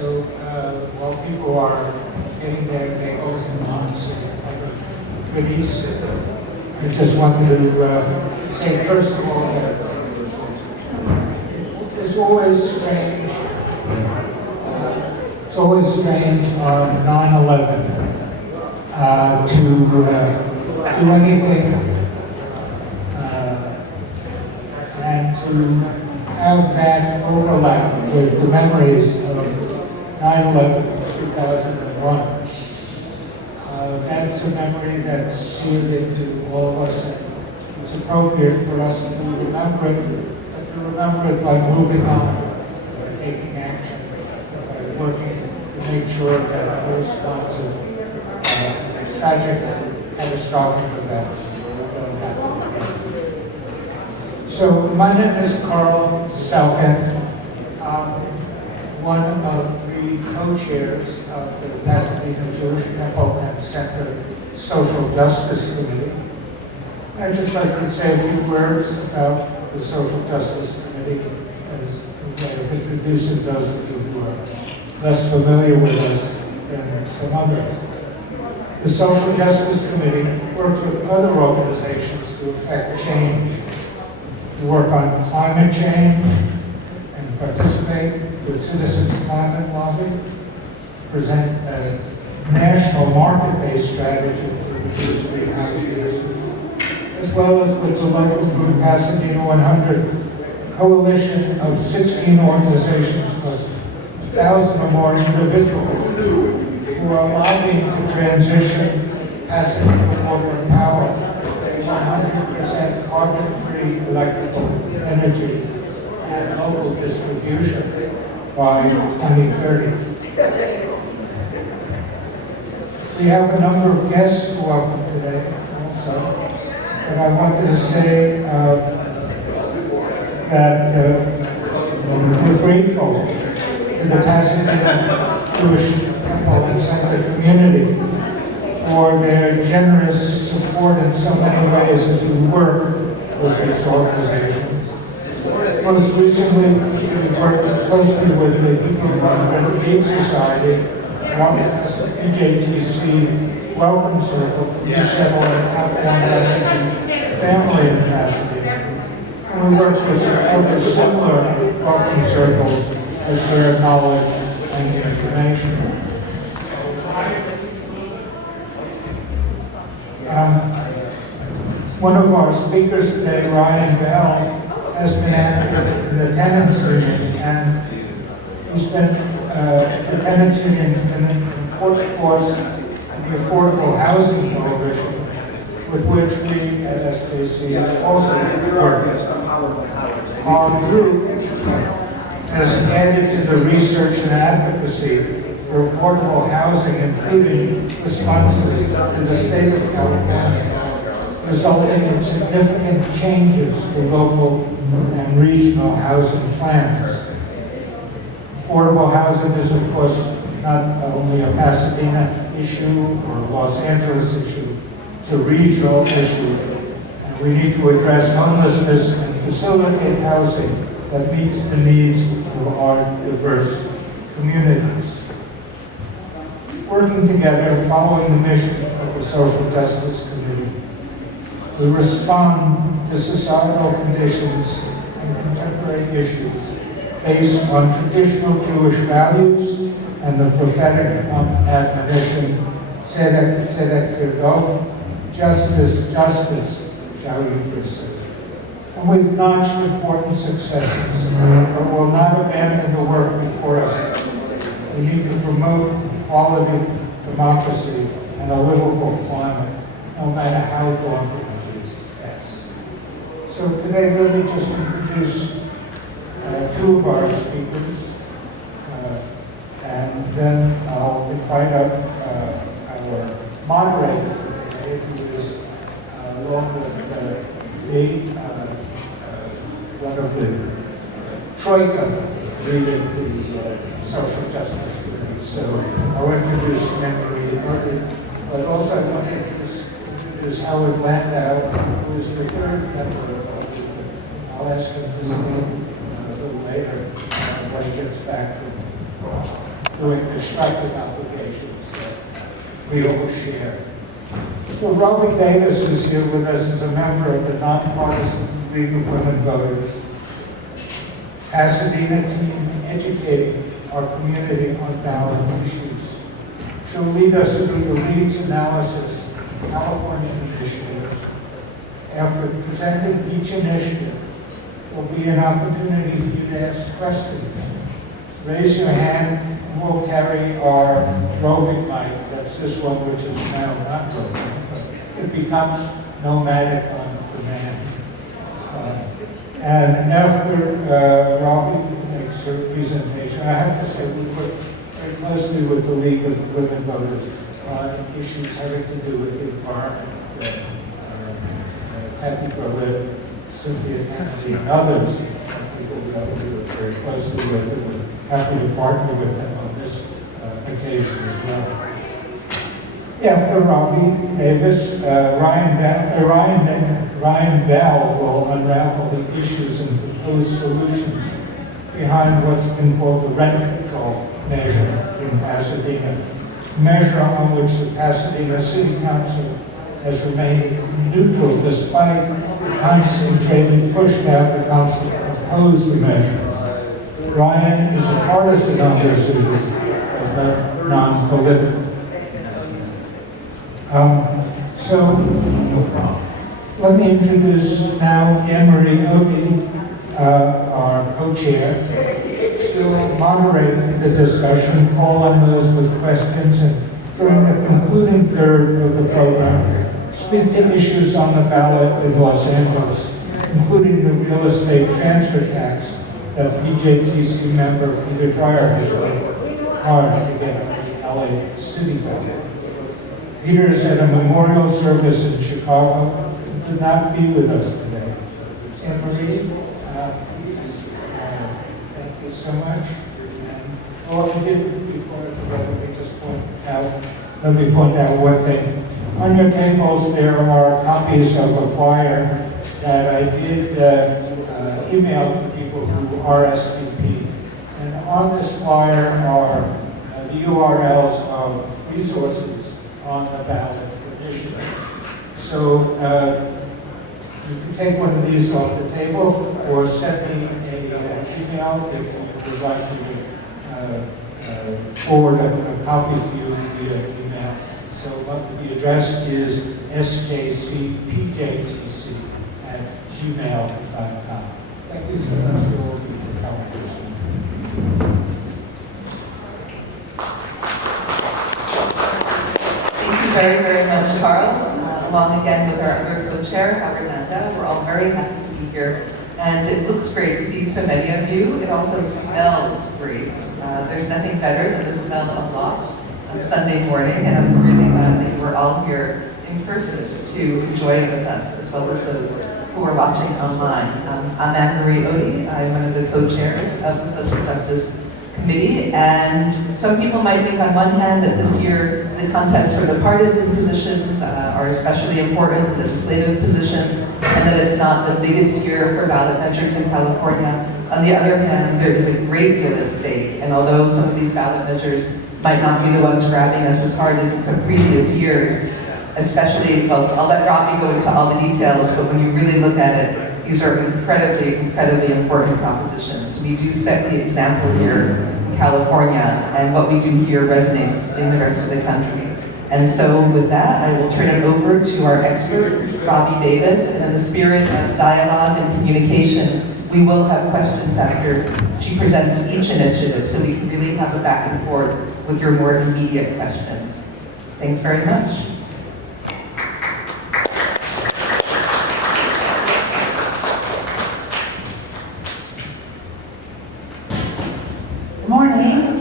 So while people are getting their goals in mind, so have a good Easter. I just wanted to say, first of all, that it's always strange on 9/11 to do anything and to have that overlap with the memories of 9/11/2001. That's a memory that's seared into all of us. It's appropriate for us to remember it, but to remember it by moving on, by taking action, by working to make sure that those kinds of tragic, catastrophic events don't happen again. So my name is Carl Salkin. I'm one of three co-chairs of the Pasadena Jewish Temple and Center Social Justice Committee. I'd just like to say a few words about the Social Justice Committee as a way of introducing those of you who are less familiar with us than some others. The Social Justice Committee works with other organizations to effect change, to work on climate change, and participate with Citizens Climate Lobby, present a national market-based strategy to reduce greenhouse gases, as well as with the local group Pasadena 100, a coalition of 16 organizations plus 1,000 or more individuals who are lobbying to transition Pasadena Water and Power to a 100% carbon-free electrical energy and local distribution by 2030. We have a number of guests who are today also, but I wanted to say that we're grateful to the Pasadena Jewish Temple and Center community for their generous support in so many ways as we work with these organizations. Most recently, we worked closely with the Hebrew Aid Society, NJTC Welcome Circle, to resettle an Afghan family in Pasadena. And we worked with other similar welcome circles to share knowledge and information. One of our speakers today, Ryan Bell, has been active in the tenants union, and he's been the tenants union has been an important force in the affordable housing coalition, with which we at SJC also work. Our group has added to the research and advocacy for affordable housing, including responses to the state of California, resulting in significant changes to local and regional housing plans. Affordable housing is, of course, not only a Pasadena issue or a Los Angeles issue, it's a regional issue. And we need to address homelessness and facilitate housing that meets the needs of our diverse communities. Working together, following the mission of the Social Justice Committee, we respond to societal conditions and contemporary issues based on traditional Jewish values and the prophetic admonition, Tzedek tirdof, justice, justice shall you pursue. And we've notched important successes, but will not abandon the work before us. We need to promote equality, democracy, and a livable climate, no matter how daunting this task. So today, let me just introduce two of our speakers, and then I'll invite up our moderator for today, who is, along with me, one of the troika leading the social justice committee. So I'll introduce Mentory Harvey, but also I want to introduce Howard Landau, who is the third member of our group. I'll ask him to speak a little later when he gets back from doing constructive obligations that we all share. So Robbie Davis is here with us as a member of the Nonpartisan League of Women Voters, Pasadena team educating our community on ballot issues. She'll lead us through the League's analysis of California initiatives. After presenting each initiative, will be an opportunity for you to ask questions. Raise your hand and we'll carry our roving mic. That's this one, which is now not roving, but it becomes nomadic on demand. And after Robbie makes her presentation, I have to say we work very closely with the League of Women Voters on issues having to do with the environment. Kathy Berlin, Cynthia Kennedy, and others, people that we work very closely with, and we're happy to partner with them on this occasion as well. After Robbie Davis, Ryan Bell will unravel the issues and propose solutions behind what's been called the rent control measure in Pasadena, a measure on which the Pasadena City Council has remained neutral despite concentrated push to have the council oppose the measure. Ryan is a partisan on this issue of the non-political. So let me introduce now Anne-Marie Ogi, our co-chair. She'll moderate the discussion, call on those with questions, and during the concluding third of the program, speak to issues on the ballot in Los Angeles, including the real estate transfer tax that PJTC member Peter Dreyer has worked hard to get on the LA City ballot. Peter is at a memorial service in Chicago and could not be with us today. Anne-Marie, thank you so much. I did before I forgot, let me point out one thing. On your tables there are copies of a flyer that I did email to people who RSVP. And on this flyer are the URLs of resources on the ballot initiative. So you can take one of these off the table or send me an email if you would like me to forward a copy to you via email. So the address is skcpjtc@gmail.com. Thank you so much for coming this evening. Thank you very, very much, Carl. Along again with our other co-chair, Howard Nanda. We're all very happy to be here. And it looks great to see so many of you. It also smells great. There's nothing better than the smell of lox on Sunday morning, and I'm really glad that you were all here in person to enjoy it with us, as well as those who are watching online. I'm Anne-Marie Odi. I'm one of the co-chairs of the Social Justice Committee, and some people might think on one hand that this year the contests for the partisan positions are especially important, the legislative positions, and that it's not the biggest year for ballot measures in California. On the other hand, there is a great deal at stake, and although some of these ballot measures might not be the ones grabbing us as hard as in some previous years, especially, well, I'll let Robbie go into all the details, but when you really look at it, these are incredibly, incredibly important propositions. We do set the example here in California, and what we do here resonates in the rest of the country. And so with that, I will turn it over to our expert, Robbie Davis, and in the spirit of dialogue and communication, we will have questions after she presents each initiative, so we can really have a back and forth with your more immediate questions. Thanks very much. Good morning.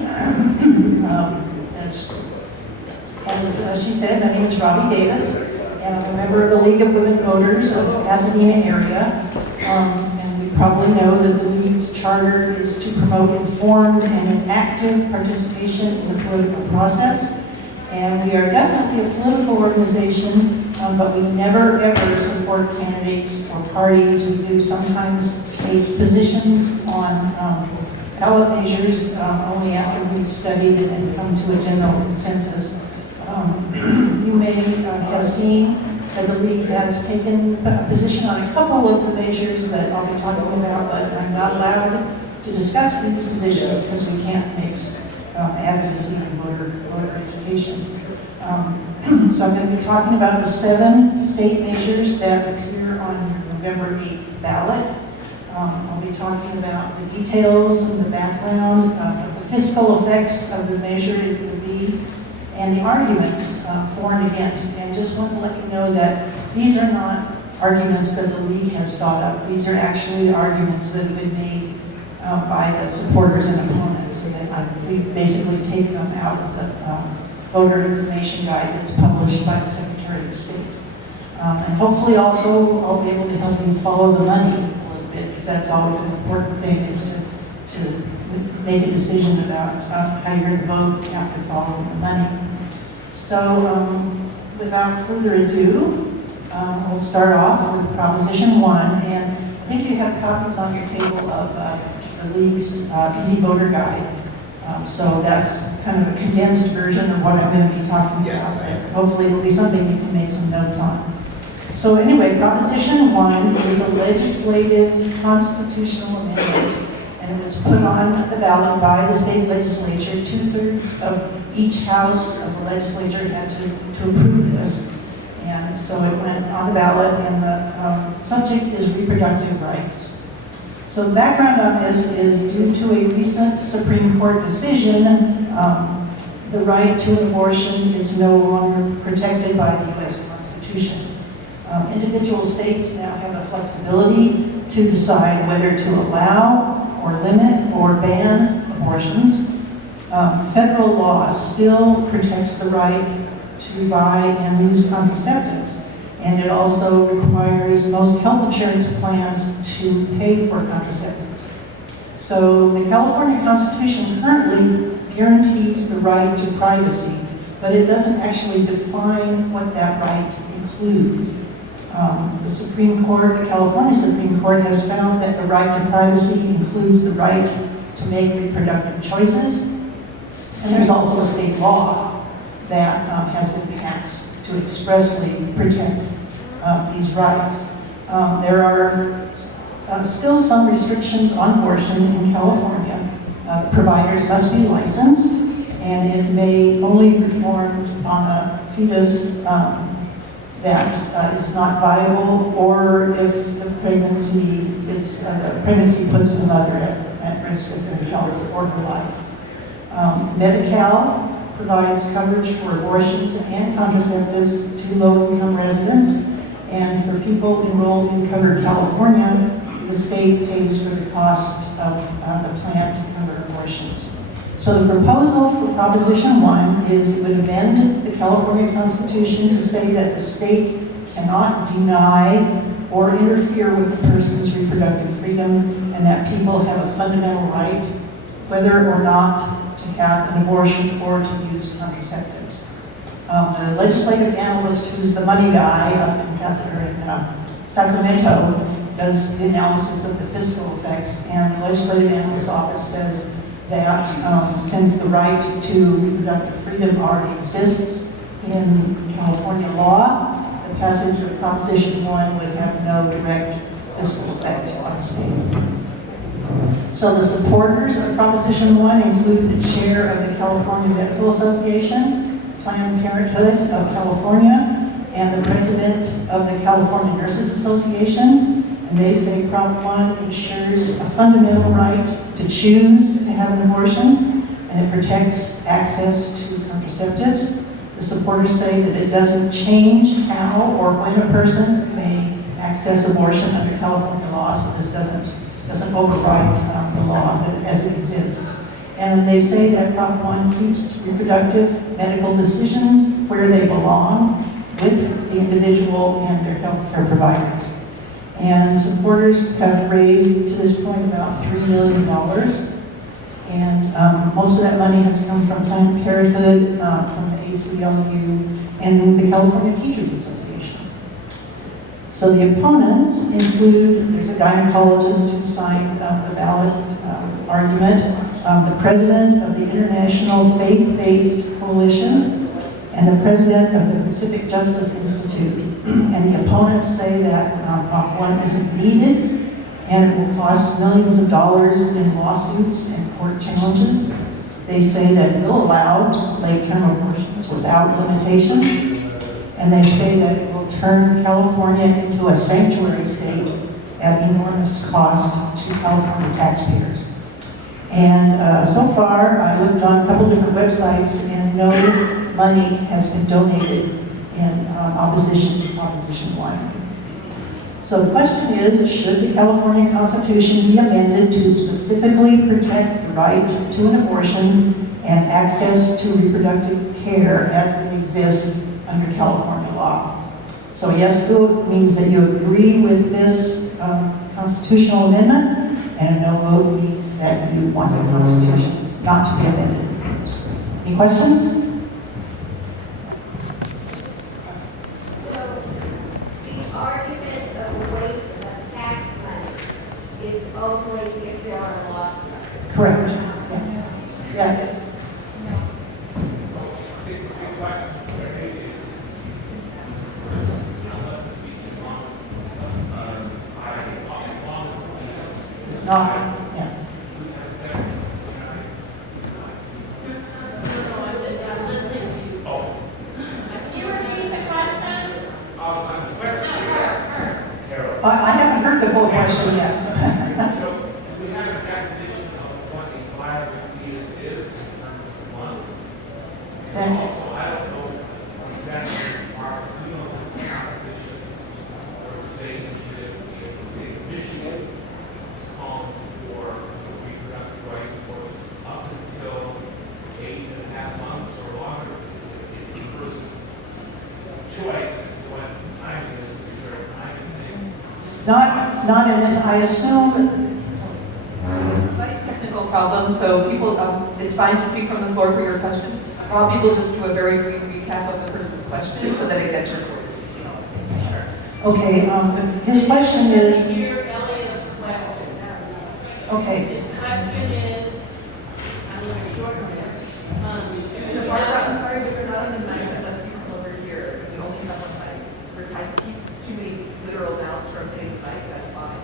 As she said, my name is Robbie Davis, and I'm a member of the League of Women Voters of the Pasadena area. And we probably know that the League's charter is to promote informed and active participation in the political process. And we are definitely a political organization, but we never ever support candidates or parties. We do sometimes take positions on ballot measures only after we've studied it and come to a general consensus. You may have seen that the league has taken a position on a couple of the measures that I'll be talking about, but I'm not allowed to discuss these positions because we can't mix advocacy and voter education. So I'm going to be talking about the 7 state measures that appear on your November 8th ballot. I'll be talking about the details and the background, the fiscal effects of the measure it will be, and the arguments for and against. And just want to let you know that these are not arguments that the league has thought up. These are actually the arguments that have been made by the supporters and opponents. And we basically take them out of the voter information guide that's published by the Secretary of State. And hopefully also I'll be able to help you follow the money a little bit, because that's always an important thing, is to make a decision about how you're going to vote after following the money. So without further ado, we'll start off with Proposition 1, and I think you have copies on your table of the League's Easy Voter Guide. So that's kind of a condensed version of what I'm going to be talking Yes, about. Hopefully it'll be something you can make some notes on. So anyway, Proposition 1 is a legislative constitutional amendment, and it was put on the ballot by the state legislature. 2/3 of each house of the legislature had to approve this. And so it went on the ballot, and the subject is reproductive rights. So the background on this is due to a recent Supreme Court decision, the right to an abortion is no longer protected by the U.S. Constitution. Individual states now have the flexibility to decide whether to allow or limit or ban abortions. Federal law still protects the right to buy and use contraceptives. And it also requires most health insurance plans to pay for contraceptives. So the California Constitution currently guarantees the right to privacy, but it doesn't actually define what that right includes. The Supreme Court, the California Supreme Court, has found that the right to privacy includes the right to make reproductive choices. And there's also a state law that has been passed to expressly protect these rights. There are still some restrictions on abortion in California. Providers must be licensed, and it may only be performed on a fetus that is not viable, or if the pregnancy puts the mother at risk of her health or her life. Medi-Cal provides coverage for abortions and contraceptives to low-income residents, and for people enrolled in Covered California, the state pays for the cost of the plan to cover abortions. So the proposal for Proposition 1 is it would amend the California Constitution to say that the state cannot deny or interfere with a person's reproductive freedom, and that people have a fundamental right, whether or not to have an abortion or to use contraceptives. The legislative analyst, who's the money guy up in Pasadena, Sacramento, does the analysis of the fiscal effects, and the legislative analyst's office says that since the right to reproductive freedom already exists in California law, the passage of Proposition 1 would have no direct fiscal effect on the state. So the supporters of Proposition 1 include the chair of the California Medical Association, Planned Parenthood of California, and the president of the California Nurses Association. And they say Prop 1 ensures a fundamental right to choose to have an abortion, and it protects access to contraceptives. The supporters say that it doesn't change how or when a person may access abortion under California law, so this doesn't override the law as it exists. And they say that Prop 1 keeps reproductive medical decisions where they belong with the individual and their healthcare providers. And supporters have raised to this point about $3 million. And most of that money has come from Planned Parenthood, from the ACLU, and the California Teachers Association. So the opponents include, there's a gynecologist who signed the ballot argument, the president of the International Faith-Based Coalition and the president of the Pacific Justice Institute. And the opponents say that Prop 1 isn't needed and it will cost millions of dollars in lawsuits and court challenges. They say that it will allow late-term abortions without limitations, and they say that it will turn California into a sanctuary state at enormous cost to California taxpayers. And so far, I looked on a couple different websites, and no money has been donated in opposition to Proposition 1. So the question is, should the California Constitution be amended to specifically protect the right to an abortion and access to reproductive care as they exist under California law? So a yes vote means that you agree with this constitutional amendment, and a no vote means that you want the Constitution not to be amended. Any questions? Only if there are laws. Correct. Yeah. Yeah. It's not. Yeah. I'm listening to you. Can you repeat the question? I haven't heard the full question yet. So. We have a definition of what a viable fetus is in terms of months. And also, I don't know exactly we don't have a competition or say initiative in Michigan is calling for reproductive rights for up until 8.5 months or longer. It's the person's choice as to what time it is, is there a time thing? Not in this. I assume. It's a slight technical problem, so people, it's fine to speak from the floor for your questions. Robbie will just do a very brief recap of the person's question so that it gets recorded. Okay. His question is. Hear Elliot's question. Okay. His question is, I'm going to shorten it. Barbara, I'm sorry, but you're not on the mic unless you come over here. You only have one mic. We're trying to keep too many literal mouths from hitting the mic, that's fine.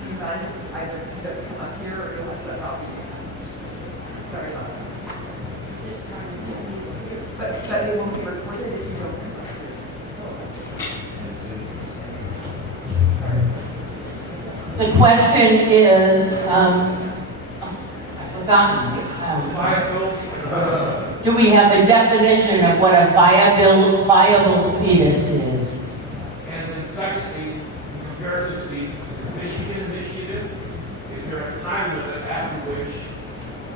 Do you mind either you have to come up here or you'll have to go out? Sorry about that. But it won't be recorded if you don't come up here. The question is, do we have a definition of what a viable fetus is? And then secondly, in comparison to the Michigan initiative, is there a time limit after which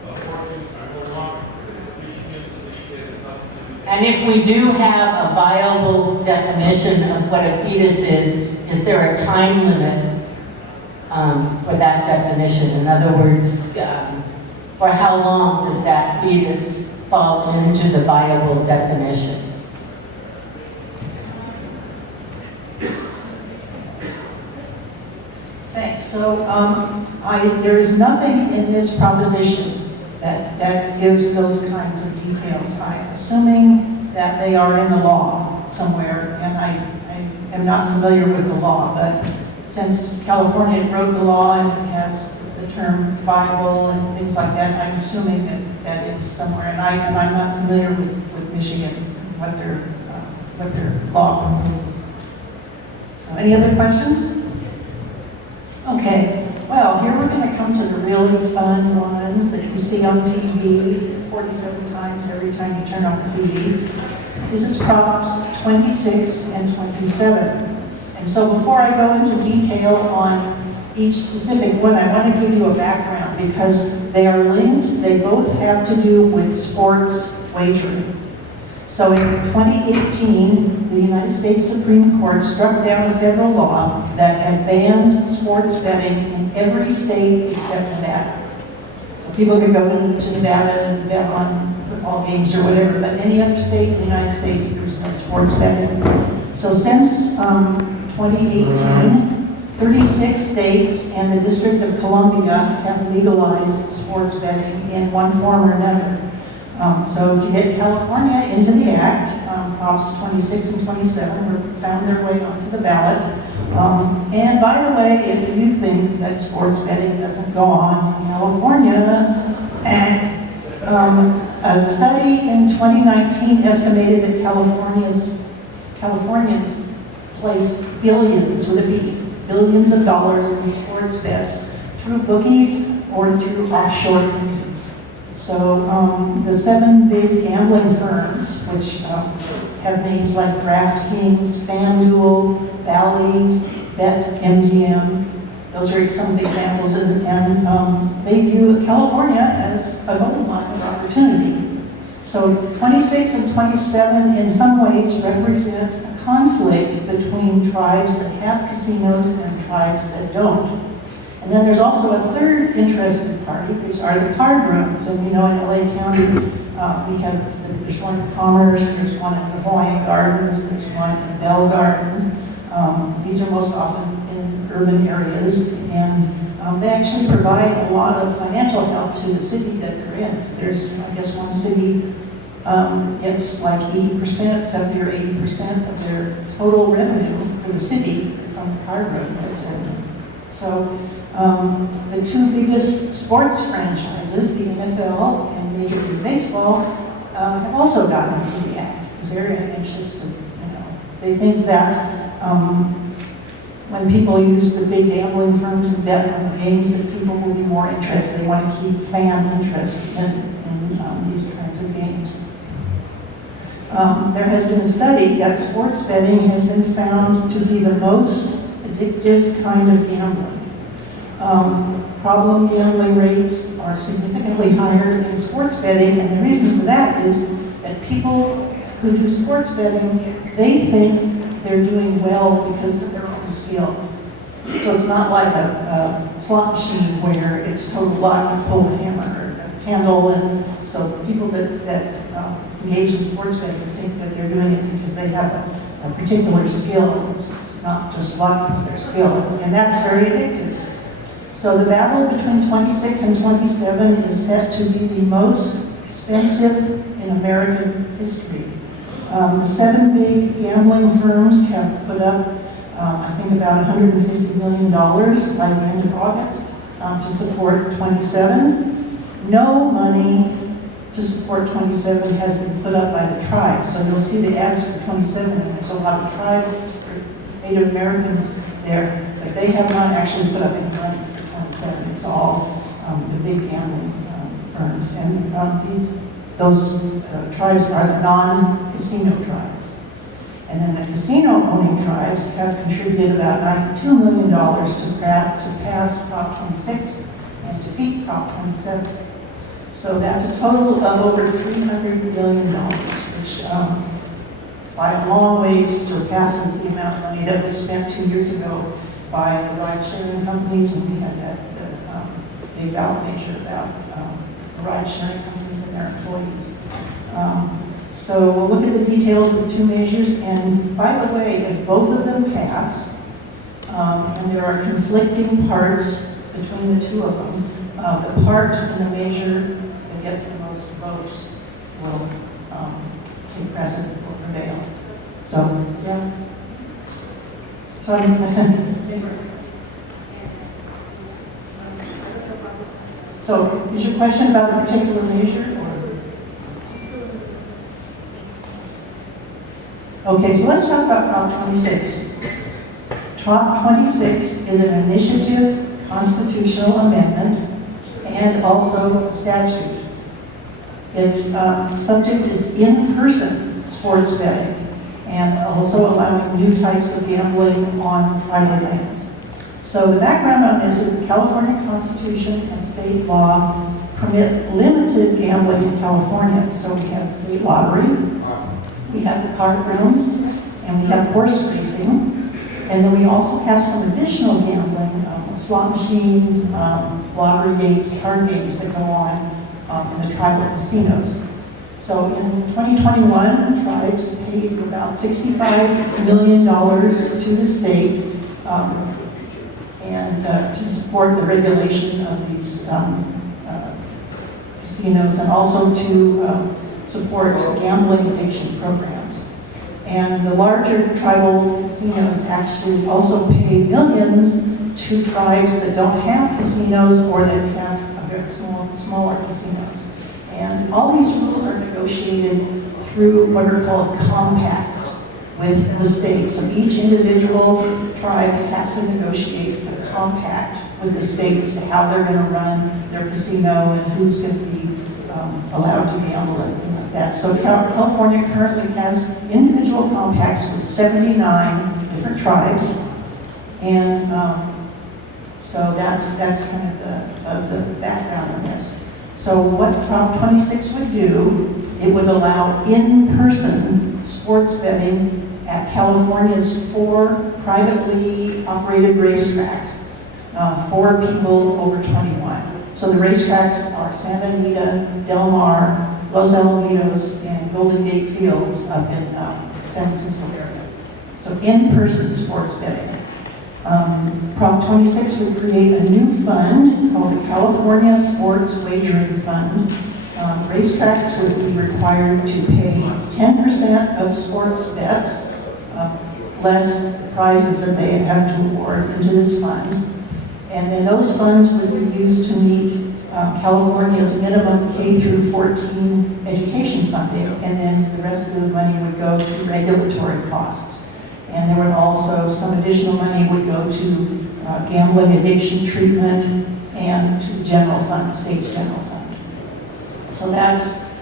abortions are no longer? The Michigan initiative is up to. And if we do have a viable definition of what a fetus is there a time limit for that definition? In other words, for how long does that fetus fall into the viable definition? Thanks. So there is nothing in this proposition that gives those kinds of details. I'm assuming that they are in the law somewhere, and I am not familiar with the law, but since California wrote the law and has the term viable and things like that, I'm assuming that it is somewhere, and I'm not familiar with Michigan, what their law proposes. So any other questions? Okay, well, here we're going to come to the really fun ones that you see on TV 47 times every time you turn on the TV. This is Props 26 and 27. And so before I go into detail on each specific one, I want to give you a background because they are linked. They both have to do with sports wagering. So in 2018, the United States Supreme Court struck down a federal law that had banned sports betting in every state except Nevada. So people could go to Nevada and bet on football games or whatever, but any other state in the United States, there's no sports betting. So since 2018, 36 states and the District of Columbia have legalized sports betting in one form or another. So to get California into the act, Props 26 and 27 found their way onto the ballot. And by the way, if you think that sports betting doesn't go on in California, a study in 2019 estimated that Californians place billions, with a B, billions of dollars in sports bets through bookies or through offshore entities. So the 7 big gambling firms, which have names like DraftKings, FanDuel, Bally's, BetMGM, those are some of the examples, and they view California as a gold mine of opportunity. So 26 and 27 in some ways represent a conflict between tribes that have casinos and tribes that don't. And then there's also a third interested party, which are the card rooms. And we know in LA County, there's one in Commerce, there's one in the Hawaiian Gardens, there's one in Bell Gardens. These are most often in urban areas, and they actually provide a lot of financial help to the city that they're in. There's, I guess, one city gets like 80%, 70 or 80% of their total revenue for the city from the card room that's in them. So the 2 biggest sports franchises, the NFL and Major League Baseball, have also gotten into the act because they're anxious to, they think that when people use the big gambling firms and bet on games, that people will be more interested. They want to keep fan interest in these kinds of games. There has been a study that sports betting has been found to be the most addictive kind of gambling. Problem gambling rates are significantly higher than sports betting, and the reason for that is that people who do sports betting, they think they're doing well because of their own skill. So it's not like a slot machine where it's total luck, you pull the hammer or the handle, and so the people that engage in sports betting think that they're doing it because they have a particular skill. It's not just luck, it's their skill, and that's very addictive. So the battle between 26 and 27 is set to be the most expensive in American history. The 7 big gambling firms have put up, I think, about $150 million by the end of August to support 27. No money to support 27 has been put up by the tribes. So you'll see the ads for 27, and there's a lot of tribes, Native Americans there, but they have not actually put up any money for 27. It's all the big gambling firms. And those tribes are the non-casino tribes. And then the casino-owning tribes have contributed about $92 million to pass Prop 26 and defeat Prop 27. So that's a total of over $300 million, which by a long ways surpasses the amount of money that was spent 2 years ago by the ride-sharing companies when we had that big outrage about the ride-sharing companies and their employees. So we'll look at the details of the 2 measures, and by the way, if both of them pass, and there are conflicting parts between the 2 of them, the part in the measure that gets the most votes will take precedent, will prevail. So, yeah. So So, is your question about a particular measure? Okay, so let's talk about Prop 26. Prop 26 is an initiative constitutional amendment and also a statute. Its subject is in-person sports betting and also allowing new types of gambling on tribal lands. So the background on this is the California Constitution and state law permit limited gambling in California. So we have state lottery, we have the card rooms, and we have horse racing. And then we also have some additional gambling, slot machines, lottery games, card games that go on in the tribal casinos. So in 2021, tribes paid about $65 million to the state and to support the regulation of these casinos, and also to support gambling addiction programs. And the larger tribal casinos actually also pay millions to tribes that don't have casinos or that have a very smaller casinos. And all these rules are negotiated through what are called compacts with the state. So each individual tribe has to negotiate a compact with the state as to how they're going to run their casino and who's going to be allowed to gamble and things like that. So California currently has individual compacts with 79 different tribes, and so that's kind of the background on this. So what Prop 26 would do, it would allow in-person sports betting at California's 4 privately operated racetracks for people over 21. So the racetracks are Santa Anita, Del Mar, Los Alamitos, and Golden Gate Fields up in San Francisco area. So in-person sports betting. Prop 26 would create a new fund called the California Sports Wagering Fund. Racetracks would be required to pay 10% of sports bets, less the prizes that they have to award into this fund. And then those funds would be used to meet California's minimum K through 14 education funding, and then the rest of the money would go to regulatory costs. And there would also, some additional money would go to gambling addiction treatment and to the general fund, state's general fund. So that's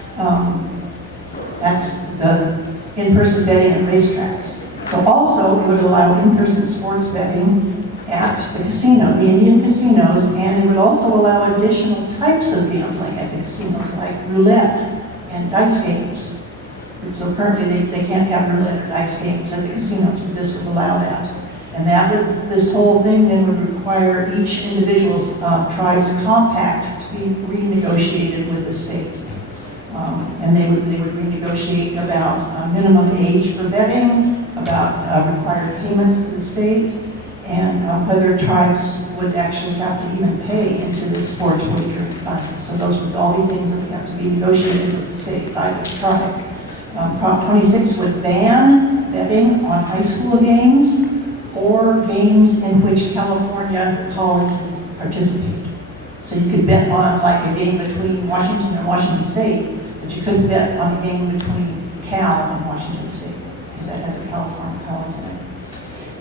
the in-person betting at racetracks. So also it would allow in-person sports betting at the casino, the Indian casinos, and it would also allow additional types of gambling at the casinos, like roulette and dice games. And so currently they can't have roulette or dice games at the casinos, but this would allow that. And this whole thing then would require each individual's tribe's compact to be renegotiated with the state. And they would renegotiate about minimum age for betting, about required payments to the state, and whether tribes would actually have to even pay into the sports wagering fund. So those would all be things that would have to be negotiated with the state by the tribe. Prop 26 would ban betting on high school games or games in which California colleges participate. So you could bet on like a game between Washington and Washington State, but you couldn't bet on a game between Cal and Washington State, because that has a California college in it.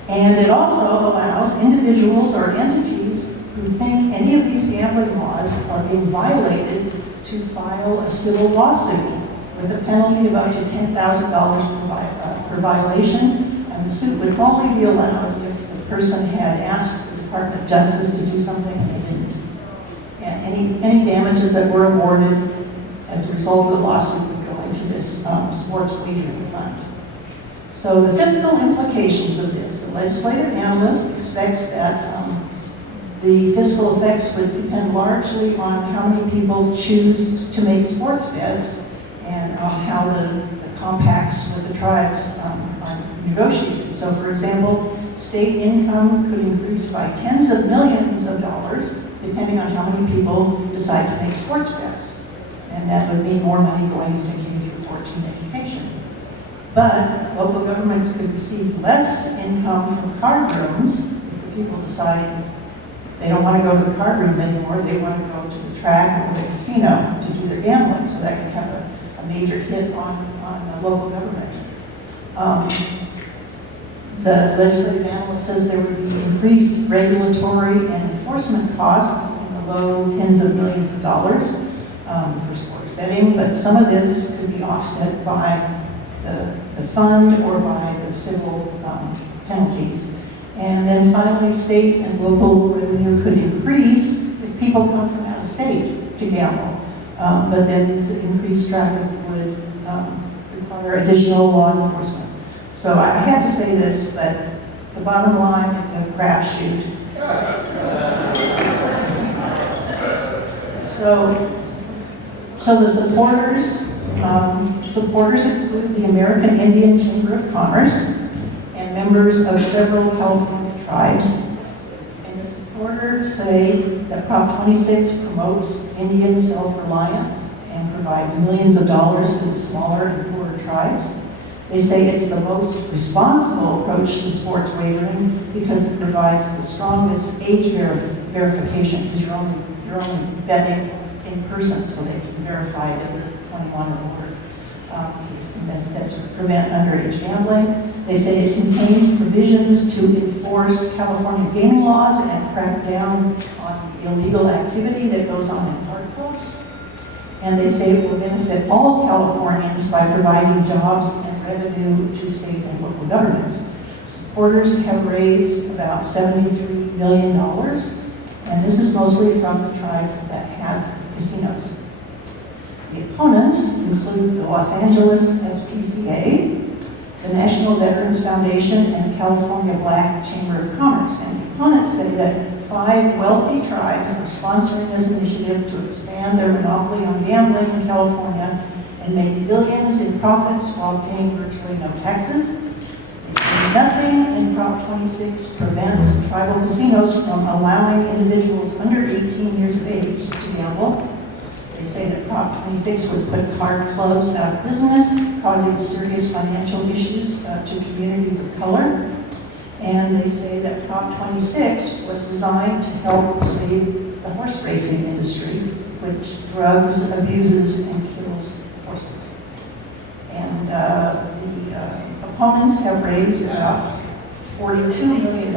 And it also allows individuals or entities who think any of these gambling laws are being violated to file a civil lawsuit with a penalty of up to $10,000 per violation. And the suit would only be allowed if the person had asked the Department of Justice to do something and they didn't. And any damages that were awarded as a result of the lawsuit would go into this sports wagering fund. So the fiscal implications of this, the legislative analyst expects that the fiscal effects would depend largely on how many people choose to make sports bets and on how the compacts with the tribes are negotiated. So for example, state income could increase by tens of millions of dollars depending on how many people decide to make sports bets. And that would mean more money going into K through 14 education. But local governments could receive less income from card rooms if people decide they don't want to go to the card rooms anymore, they want to go to the track or the casino to do their gambling. So that can have a major hit on local government. The legislative analyst says there would be increased regulatory and enforcement costs in the low tens of millions of dollars for sports betting, but some of this could be offset by the fund or by the civil penalties. And then finally, state and local revenue could increase if people come from out of state to gamble. But then this increased traffic would require additional law enforcement. So I had to say this, but the bottom line, it's a crapshoot. So the supporters include the American Indian Chamber of Commerce and members of several California tribes. And the supporters say that Prop 26 promotes Indian self-reliance and provides millions of dollars to the smaller and poorer tribes. They say it's the most responsible approach to sports wagering because it provides the strongest age verification, because you're only betting in person, so they can verify that you're 21 or older. That's to prevent underage gambling. They say it contains provisions to enforce California's gaming laws and crack down on the illegal activity that goes on in card clubs. And they say it will benefit all Californians by providing jobs and revenue to state and local governments. Supporters have raised about $73 million, and this is mostly from the tribes that have casinos. The opponents include the Los Angeles SPCA, the National Veterans Foundation, and the California Black Chamber of Commerce. And the opponents say that 5 wealthy tribes are sponsoring this initiative to expand their monopoly on gambling in California and make billions in profits while paying virtually no taxes. They say nothing in Prop 26 prevents tribal casinos from allowing individuals under 18 years of age to gamble. They say that Prop 26 would put card clubs out of business, causing serious financial issues to communities of color. And they say that Prop 26 was designed to help save the horse racing industry, which drugs, abuses, and kills horses. And the opponents have raised about $42 million,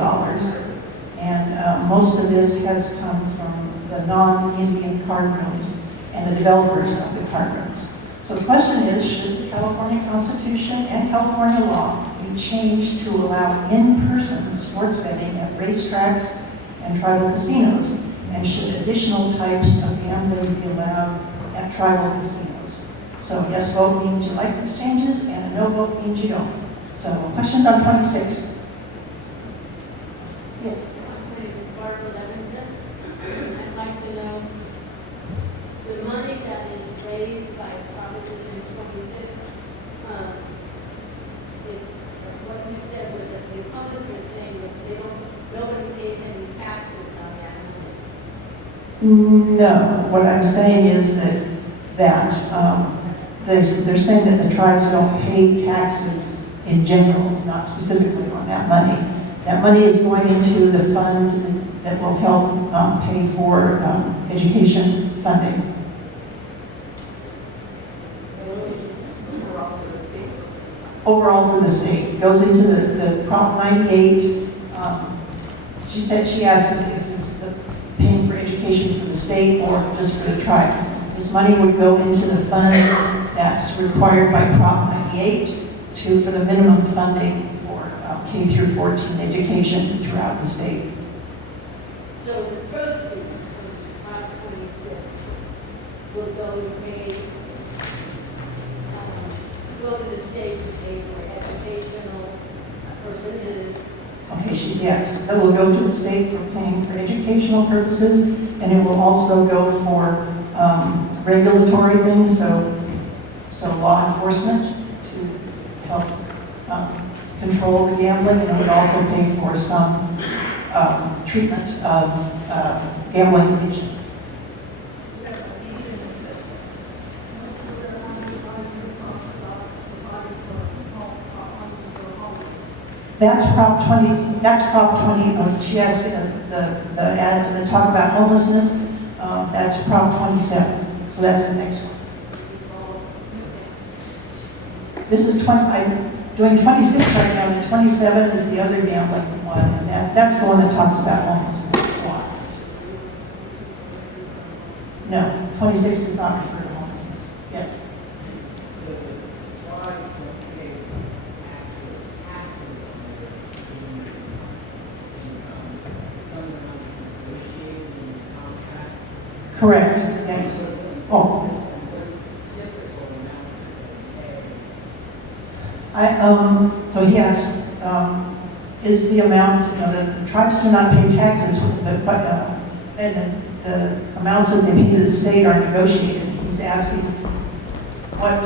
and most of this has come from the non-Indian card rooms and the developers of the card rooms. So the question is, should the California Constitution and California law be changed to allow in-person sports betting at racetracks and tribal casinos? And should additional types of gambling be allowed at tribal casinos? So a yes vote means you like these changes, and a no vote means you don't. So questions on 26? Yes. My name is Barbara Levinson. I'd like to know the money that is raised by Proposition 26. It's what you said was that the opponents are saying that nobody pays any taxes on that money. No, what I'm saying is that they're saying that the tribes don't pay taxes in general, not specifically on that money. That money is going into the fund that will help pay for education funding. Overall for the state. It goes into the Prop 98. She asked if this is the paying for education for the state or just for the tribe. This money would go into the fund that's required by Prop 98 for the minimum funding for K through 14 education throughout the state. So the proceeds from Prop 26 will go to pay, go to the state to pay for educational purposes. Okay, yes, it will go to the state for paying for educational purposes, and it will also go for regulatory things, so law enforcement to help control the gambling, and it would also pay for some treatment of gambling addiction. That's Prop 20. That's Prop 20. She asked the ads that talk about homelessness. That's Prop 27. So that's the next one. This is 20. I'm doing 26 right now, and 27 is the other gambling one, and that's the one that talks about homelessness a lot. No, 26 does not refer to homelessness. Yes. Correct, thanks. Oh. So he asked, is the amount, the tribes do not pay taxes, and the amounts that they pay to the state are negotiated. He's asking what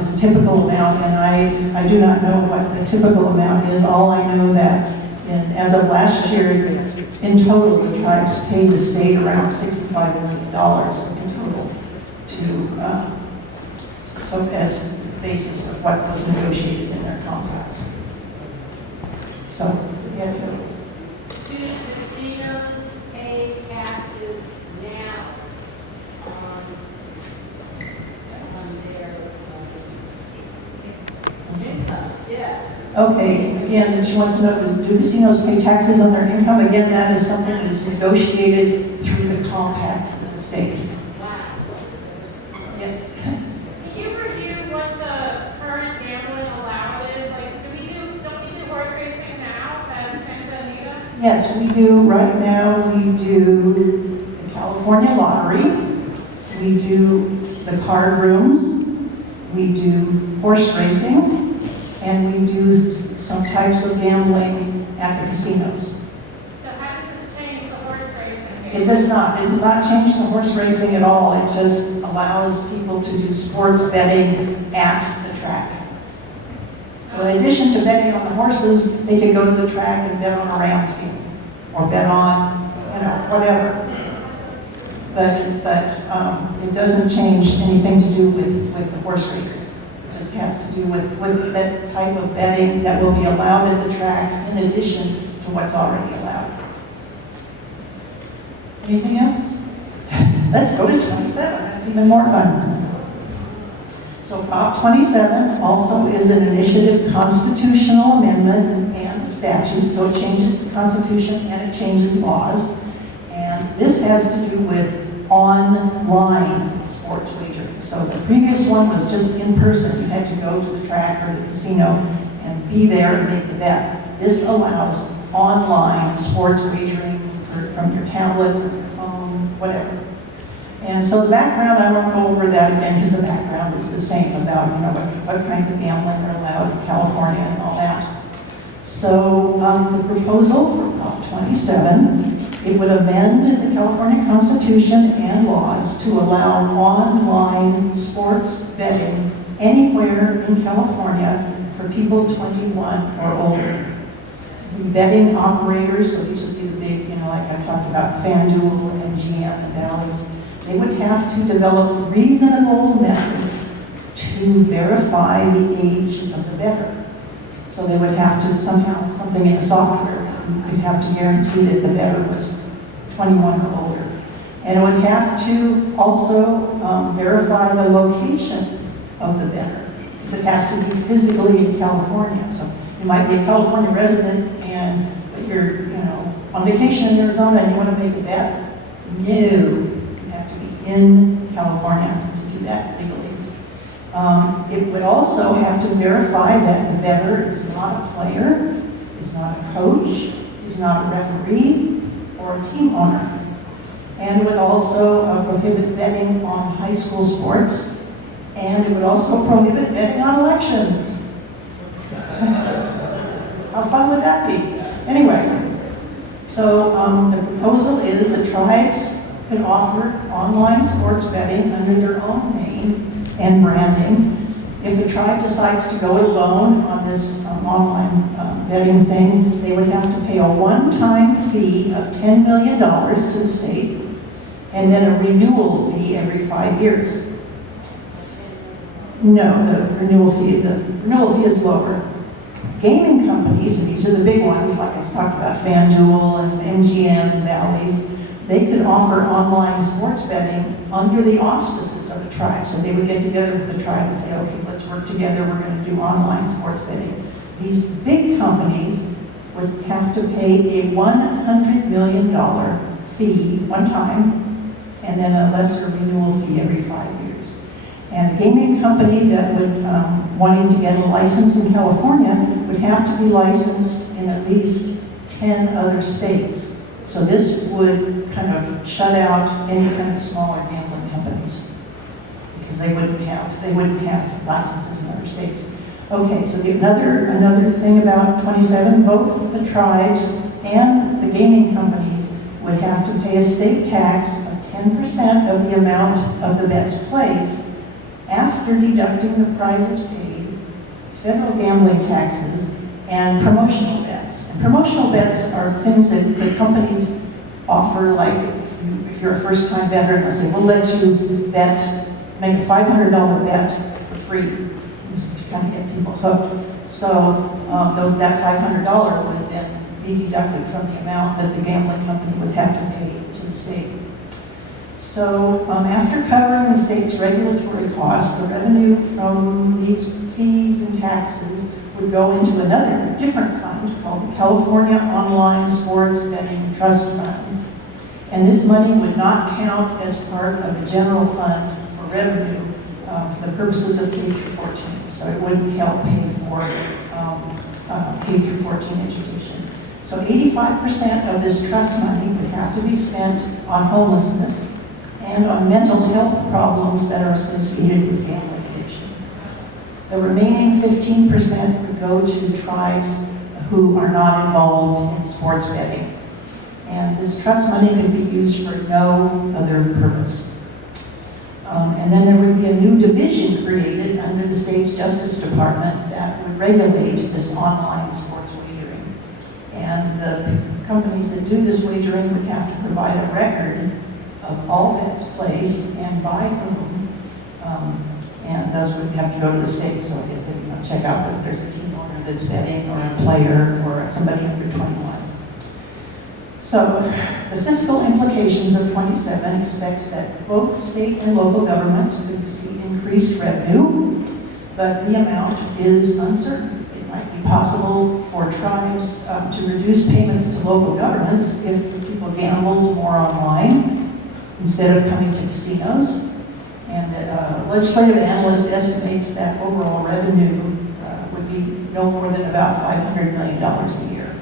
is a typical amount, and I do not know what the typical amount is. All I know that And as of last year, in total, the tribes paid the state around $65 million in total so as the basis of what was negotiated in their compacts. So, yeah. Do casinos pay taxes now on their income? Yeah. Okay, again, she wants to know, do casinos pay taxes on their income? Again, that is something that is negotiated through the compact with the state. Wow. Yes. Can you review what the current gambling allowed is? Like, don't we do horse racing now at Santa Anita? Yes, we do, right now, we do the California lottery, we do the card rooms, we do horse racing, and we do some types of gambling at the casinos. So how does this change the horse racing? It does not change the horse racing at all, it just allows people to do sports betting at the track. So in addition to betting on the horses, they can go to the track and bet on a Rams game, or bet on, whatever. But it doesn't change anything to do with the horse racing. It just has to do with that type of betting that will be allowed at the track in addition to what's already allowed. Anything else? Let's go to 27, that's even more fun. So Prop 27 also is an initiative constitutional amendment and statute, so it changes the Constitution and it changes laws. And this has to do with online sports wagering. So the previous one was just in person. You had to go to the track or the casino and be there and make the bet. This allows online sports wagering from your tablet, or your phone, whatever. And so the background, I won't go over that again because the background is the same about what kinds of gambling are allowed in California and all that. So the proposal for Prop 27, it would amend the California Constitution and laws to allow online sports betting anywhere in California for people 21 or older. The betting operators, so these would be the big, like I talked about, FanDuel, MGM, and Bally's, they would have to develop reasonable methods to verify the age of the bettor. So they would have to somehow, something in the software, you could have to guarantee that the bettor was 21 or older. And it would have to also verify the location of the bettor, because it has to be physically in California. So you might be a California resident but you're, on vacation in Arizona and you want to make a bet. No, you have to be in California to do that legally. It would also have to verify that the bettor is not a player, is not a coach, is not a referee, or a team owner. And it would also prohibit betting on high school sports, and it would also prohibit betting on elections. How fun would that be? Anyway, so the proposal is the tribes can offer online sports betting under their own name and branding. If a tribe decides to go alone on this online betting thing, they would have to pay a one-time fee of $10 million to the state, and then a renewal fee every 5 years. No, the renewal fee is lower. Gaming companies, and these are the big ones, like I talked about, FanDuel and MGM and Bally's, they could offer online sports betting under the auspices of the tribe. So they would get together with the tribe and say, okay, let's work together, we're going to do online sports betting. These big companies would have to pay a $100 million fee one time, and then a lesser renewal fee every 5 years. And a gaming company that would, wanting to get a license in California, would have to be licensed in at least 10 other states. So this would kind of shut out any kind of smaller gambling companies, because they wouldn't have licenses in other states. Okay, so another thing about 27, both the tribes and the gaming companies would have to pay a state tax of 10% of the amount of the bets placed after deducting the prizes paid, federal gambling taxes, and promotional bets. bets. And promotional bets are things that companies offer, like if you're a first-time bettor, they'll say, we'll let you bet, make a $500 bet for free, just to kind of get people hooked. So that $500 would then be deducted from the amount that the gambling company would have to pay to the state. So after covering the state's regulatory costs, the revenue from these fees and taxes would go into another different fund called the California Online Sports Betting Trust Fund. And this money would not count as part of the general fund for revenue for the purposes of K through 14. So it wouldn't help pay for K through 14 education. So 85% of this trust money would have to be spent on homelessness and on mental health problems that are associated with gambling addiction. The remaining 15% would go to tribes who are not involved in sports betting. And this trust money could be used for no other purpose. And then there would be a new division created under the state's Justice Department that would regulate this online sports wagering. And the companies that do this wagering would have to provide a record of all bets placed and by whom. And those would have to go to the state, so I guess they would check out if there's a team owner that's betting or a player or somebody under 21. So the fiscal implications of 27 expects that both state and local governments could see increased revenue, but the amount is uncertain. It might be possible for tribes to reduce payments to local governments if people gambled more online instead of coming to casinos. And that legislative analyst estimates that overall revenue would be no more than about $500 million a year.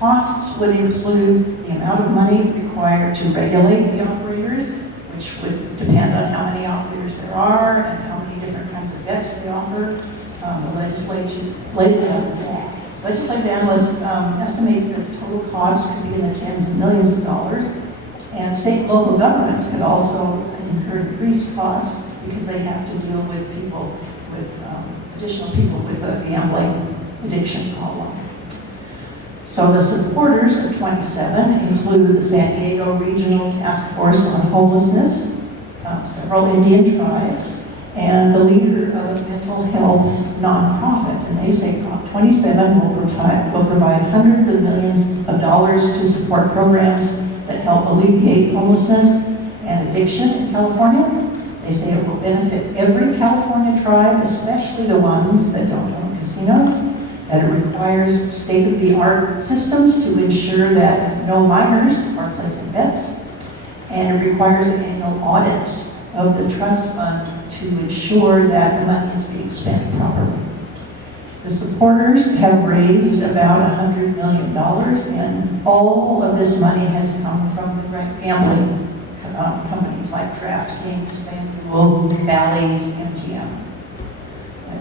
Costs would include the amount of money required to regulate the operators, which would depend on how many operators there are and how many different kinds of bets they offer. The legislative analyst estimates that the total cost could be in the tens of millions of dollars. And state and local governments could also incur increased costs because they have to deal with people with additional people with a gambling addiction problem. So the supporters of 27 include the San Diego Regional Task Force on Homelessness, several Indian tribes, and the leader of a mental health nonprofit. And they say Prop 27 will provide hundreds of millions of dollars to support programs that help alleviate homelessness and addiction in California. They say it will benefit every California tribe, especially the ones that don't own casinos. That it requires state-of-the-art systems to ensure that no minors are placing bets. And it requires annual audits of the trust fund to ensure that the money is being spent properly. The supporters have raised about $100 million, and all of this money has come from the gambling companies like DraftKings, FanDuel, Bally's, MGM.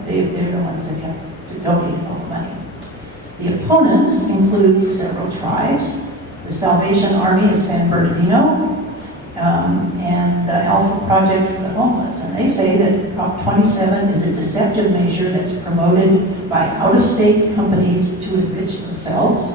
They're the ones that have donated all the money. The opponents include several tribes, the Salvation Army of San Bernardino, and the Alpha Project for the Homeless. And they say that Prop 27 is a deceptive measure that's promoted by out-of-state companies to enrich themselves.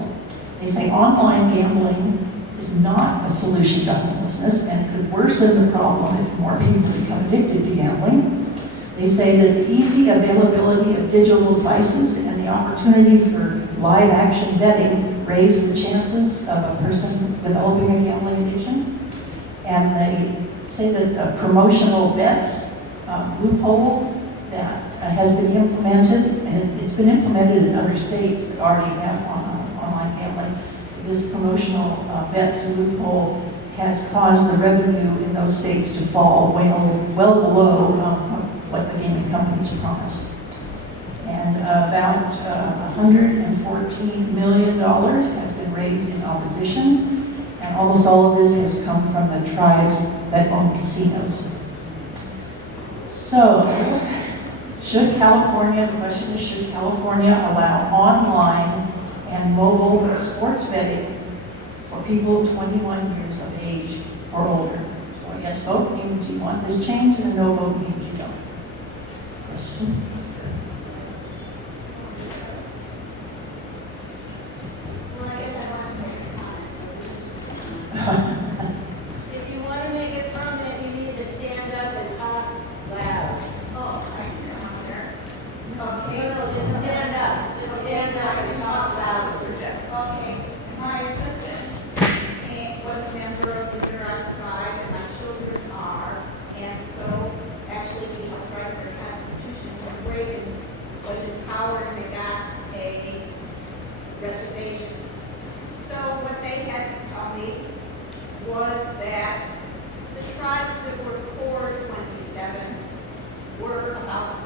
They say online gambling is not a solution to homelessness and could worsen the problem if more people become addicted to gambling. They say that the easy availability of digital devices and the opportunity for live action betting raise the chances of a person developing a gambling addiction. And they say that a promotional bets loophole that has been implemented, and it's been implemented in other states that already have online gambling. This promotional bets loophole has caused the revenue in those states to fall well below what the gaming companies promised. And about $114 million has been raised in opposition, and almost all of this has come from the tribes that own casinos. So, the question is, should California allow online and mobile sports betting for people 21 years of age or older? So a yes vote means you want this change, and a no vote means you don't. Questions?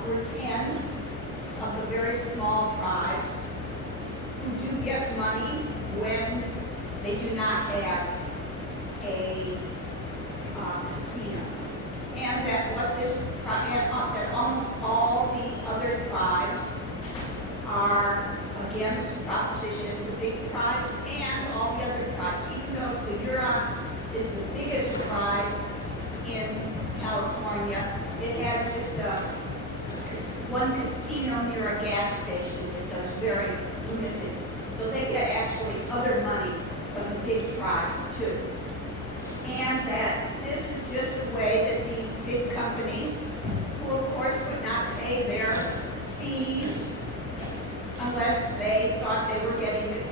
were 10 of the very small tribes who do get money when they do not have a casino. And that that almost all the other tribes are against the proposition, the big tribes and all the other tribes, even though the Huron is the biggest tribe in California. It has just one casino near a gas station, so it's very limited. So they get actually other money from the big tribes too. And that this is just a way that these big companies, who of course would not pay their fees unless they thought they were getting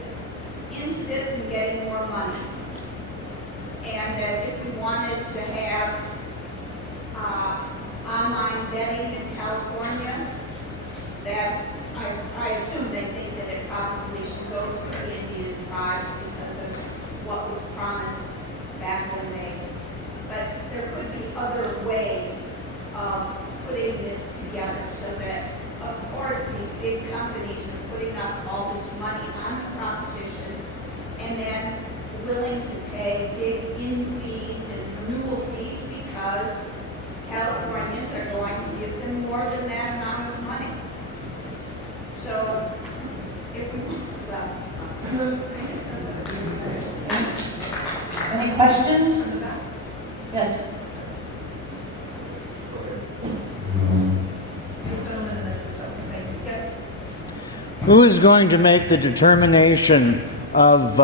into this and getting more money. And that if we wanted to have online betting in California, that I assume they think that it probably should go to the Indian tribes because of what was promised back when but there could be other ways of putting this together so that, of course, these big companies are putting up all this money on the proposition and then willing to pay big in fees and renewal fees because Californians are going to give them more than that amount of money. So, if we, Any questions? Yes. Who is going to make the determination of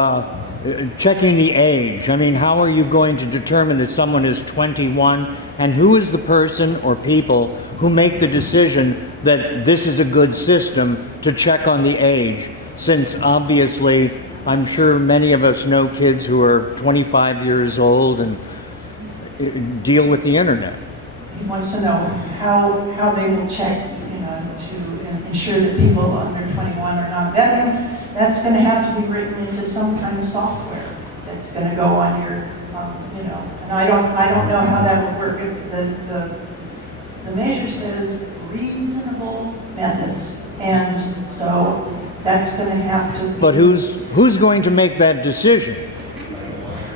checking the age? I mean, how are you going to determine that someone is 21? And who is the person or people who make the decision that this is a good system to check on the age? Since obviously, I'm sure many of us know kids who are 25 years old and deal with the internet. He wants to know how they will check, to ensure that people under 21 are not betting. That's going to have to be written into some kind of software that's going to go on your, and I don't know how that will work. The measure says reasonable methods, and so that's going to have to be. But who's going to make that decision?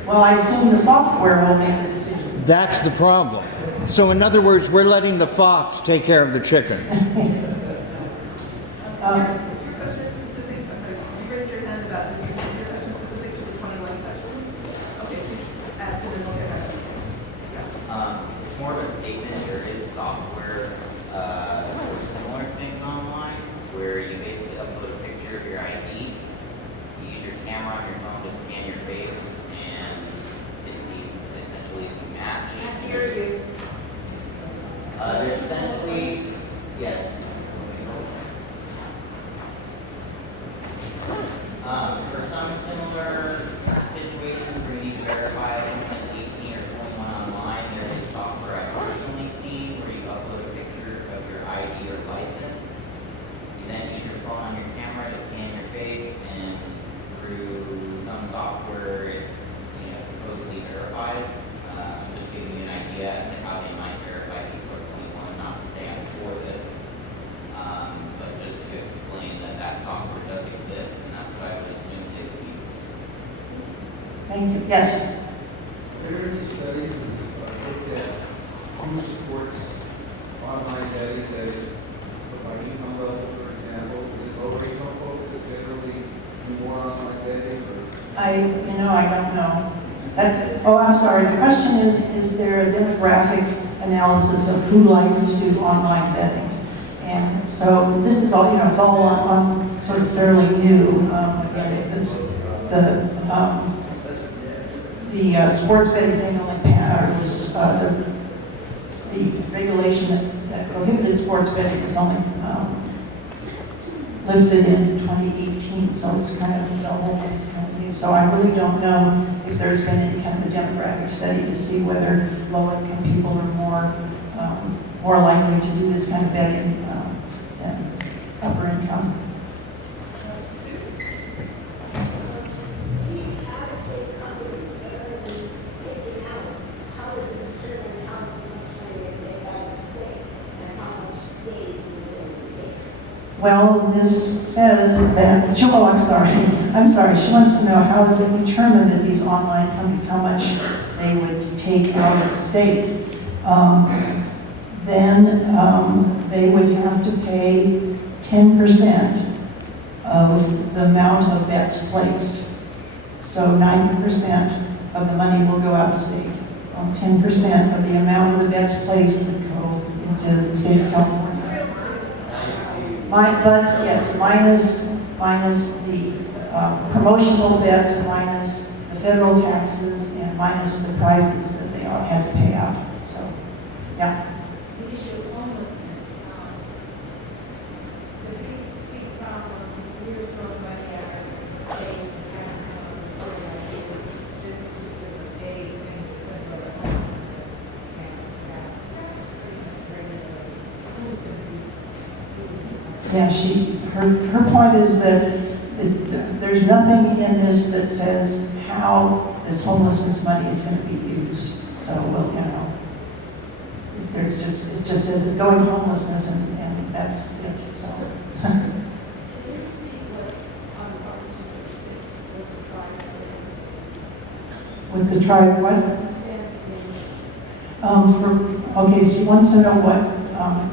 Well, I assume the software will make the decision. That's the problem. So in other words, we're letting the fox take care of the chicken. Your question is specific, I'm sorry, you raised your hand about this, is your question specific to the 21 question? Okay, please ask and then we'll get back. Yeah. It's more of a statement. There is software for similar things online where you basically upload a picture of your ID, you use your camera on your phone to scan your face, and it sees essentially the match. I hear you. There's essentially, yeah. For some similar situations where you need to verify something like 18 or 21 online, there is software I've personally seen where you upload a picture of your ID or license. You then use your phone on your camera to scan your face, and through some software, it supposedly verifies. I'm just giving you an idea as to how they might verify people are 21, not to say I'm for this, but just to explain that that software does exist, and that's what I would assume they would use. Thank you. Yes. Are there any studies that looked at who supports online betting that is by income level, for example? Is it lower income folks that generally do more online betting? I don't know. I'm sorry. The question is there a demographic analysis of who likes to do online betting? And so this is all, it's all on sort of fairly new. The sports betting thing only passed, the regulation that prohibited sports betting was only lifted in 2018, so it's kind of double, it's kind of new. So I really don't know if there's been any kind of a demographic study to see whether low-income people are more likely to do this kind of betting than upper income. How is it determined how much money they take out of the state and how much stays Well, this says that, oh, I'm sorry, she wants to know how is it determined that these online companies, how much they would take out of the state? Then they would have to pay 10% of the amount of bets placed. So 90% of the money will go out of state. 10% of the amount of the bets placed would go into the state of California. Yes, minus the promotional bets, minus the federal taxes, and minus the prizes that they all had to pay out. So, yeah. The issue of homelessness, it's a big problem. We were told by the state businesses that were paid things that were homelessness. Who's going to be Yeah, her point is that there's nothing in this that says how this homelessness money is going to be used. So, well, it just says it's going homelessness and that's it, so. With the tribe, what? Okay, she wants to know what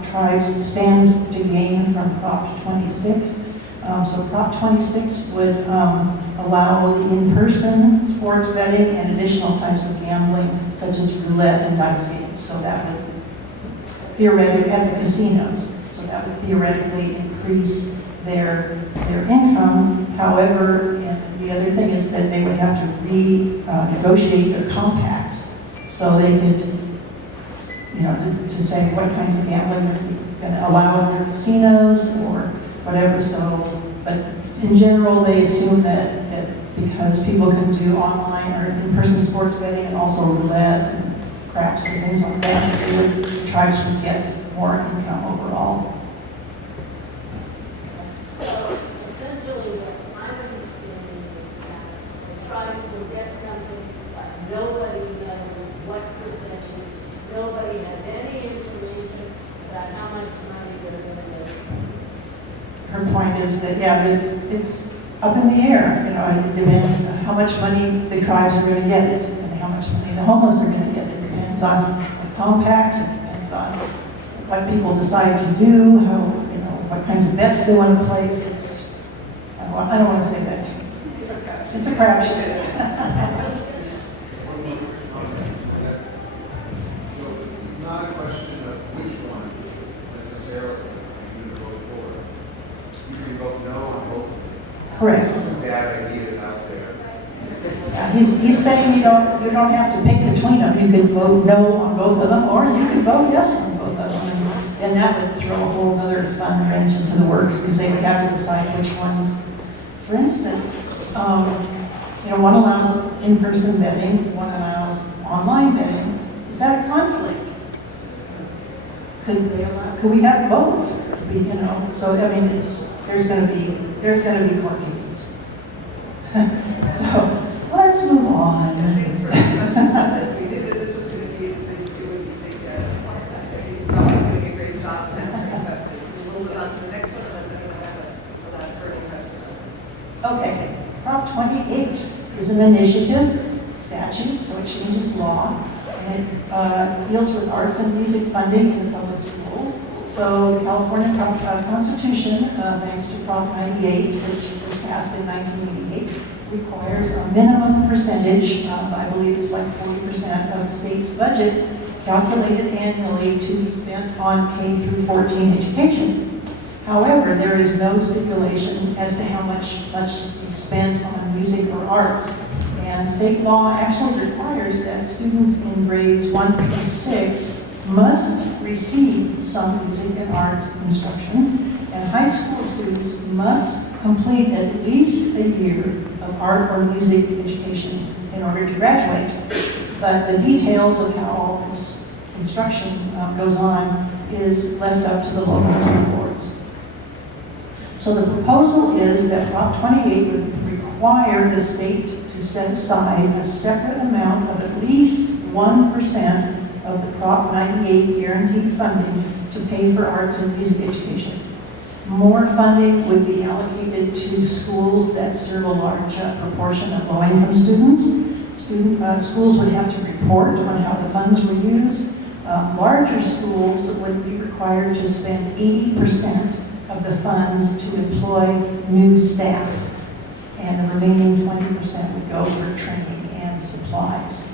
tribes stand to gain from Prop 26. So Prop 26 would allow the in-person sports betting and additional types of gambling, such as roulette and dice games. So that would theoretically, at the casinos, so that would theoretically increase their income. However, and the other thing is that they would have to renegotiate their compacts, so they could, to say what kinds of gambling they're going to allow in their casinos or whatever. So, but in general, they assume that because people can do online or in-person sports betting and also roulette and craps and things like that, the tribes would get more income overall. So essentially what I'm understanding is that the tribes will get something, but nobody knows what percentage, nobody has any information about how much money they're going to get. Her point is that, yeah, it's up in the air, it depends on how much money the tribes are going to get, it's depending how much money the homeless are going to get, it depends on the compacts, it depends on what people decide to do, how, what kinds of bets they want to place. I don't want to say that to you. It's a crapshoot. It's not a question of which one necessarily you vote for. You can vote no on both of them. Correct. Some bad ideas out there. He's saying you don't have to pick between them. You can vote no on both of them, or you can vote yes on both of them. And that would throw a whole other fun wrench into the works because they would have to decide which ones. For instance, one allows in-person betting, one allows online betting. Is that a conflict? Could we have both? So I mean, there's going to be court cases. So let's move on. We knew that this was going to be, probably doing a great job of answering questions. We'll move on to the next one unless anyone has a last burning question. Okay, Prop 28 is an initiative statute, so it changes law, and it deals with arts and music funding in the public schools. So the California Constitution, thanks to Prop 98, which was passed in 1988, requires a minimum percentage, I believe it's like 40% of the state's budget, calculated annually to be spent on K through 14 education. However, there is no stipulation as to how much is spent on music or arts. And state law actually requires that students in grades 1 through 6 must receive some music and arts instruction, and high school students must complete at least a year of art or music education in order to graduate. But the details of how all this instruction goes on is left up to the local school boards. So the proposal is that Prop 28 would require the state to set aside a separate amount of at least 1% of the Prop 98 guaranteed funding to pay for arts and music education. More funding would be allocated to schools that serve a large proportion of low-income students. Schools would have to report on how the funds were used. Larger schools would be required to spend 80% of the funds to employ new staff, and the remaining 20% would go for training and supplies.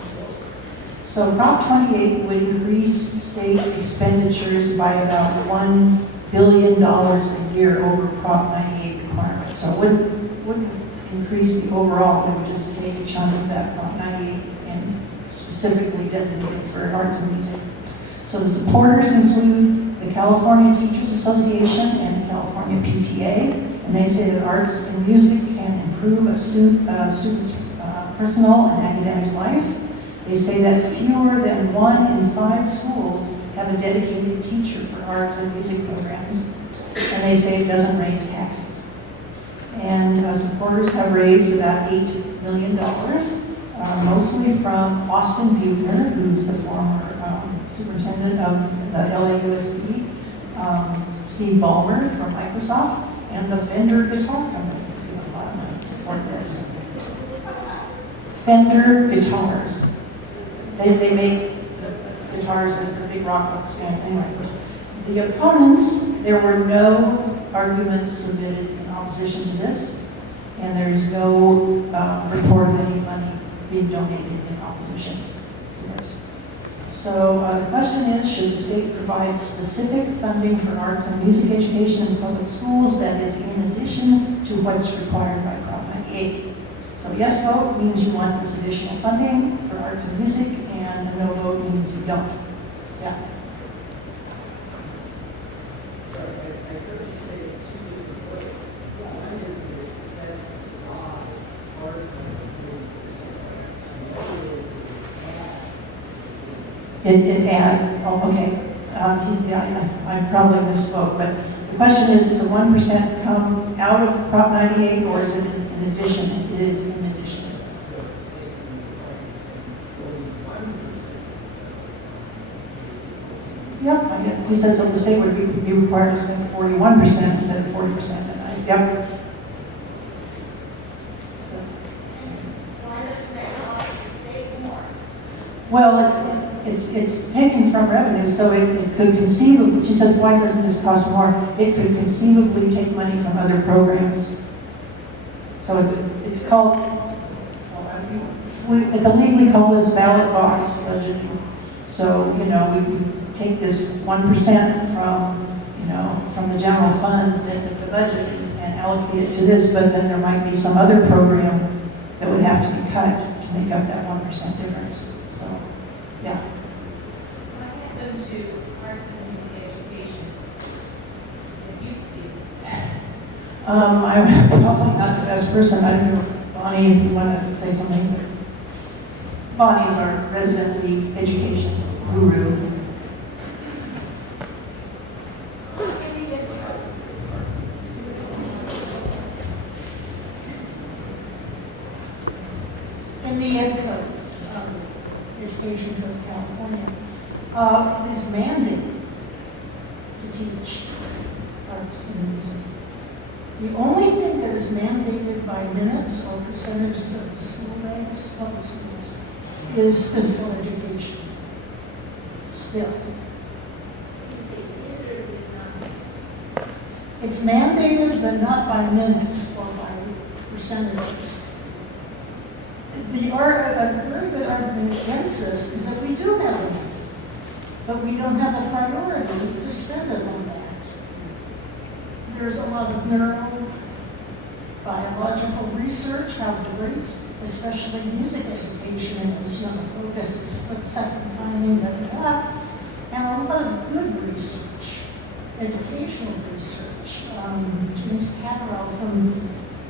So Prop 28 would increase state expenditures by about $1 billion a year over Prop 98 requirements. So it wouldn't increase the overall, it would just take a chunk of that Prop 98 and specifically designate it for arts and music. So the supporters include the California Teachers Association and the California PTA, and they say that arts and music can improve a student's personal and academic life. They say that fewer than 1 in 5 schools have a dedicated teacher for arts and music programs, and they say it doesn't raise taxes. And supporters have raised about $8 million, mostly from Austin Buechner, who's the former superintendent of the LAUSD, Steve Ballmer from Microsoft, and the Fender Guitar Company. So you have a lot of money to support this. Fender Guitars. They make the guitars that the big rock groups stand. Anyway, the opponents, there were no arguments submitted in opposition to this, and there's no report of any money being donated in opposition to this. So the question is, should the state provide specific funding for arts and music education in public schools that is in addition to what's required by Prop 98? So yes vote means you want this additional funding for arts and music, and a no vote means you don't. Yeah. Sorry, I heard you say it 2 different ways. One is that it sets aside part of the 40%, and the other is that it adds. Oh, okay. I probably misspoke, but the question is the 1% come out of Prop 98 or is it in addition? It is in addition. So it's taking only 41%. Yep, he said so the state would be required to spend 41% instead of 40%. Yep. So, Why doesn't that cost the state more? well, it's taken from revenue, so it could conceivably, she said, why doesn't this cost more? It could conceivably take money from other programs. So it's called, at the league we call this ballot box budgeting. So, we take this 1% from the general fund, the budget, and allocate it to this, but then there might be some other program that would have to be cut to make up that 1% difference. So, yeah. What happened to arts and music education? It used to be this. I'm probably not the best person. I don't know, Bonnie, if you want to say something. Bonnie is our resident league education guru. In the Ed Code, Education Code of California, it is mandated to teach arts and music. The only thing that is mandated by minutes or percentages of the school ranks, public schools, is physical education. Still. It's mandated, but not by minutes or by percentages. A very good argument against this is that we do have the money, but we don't have a priority to spend it on that. There's a lot of neurobiological research, how great, especially music education, and it's not a focus, split-second timing, and a lot of good research, educational research. James Catterall from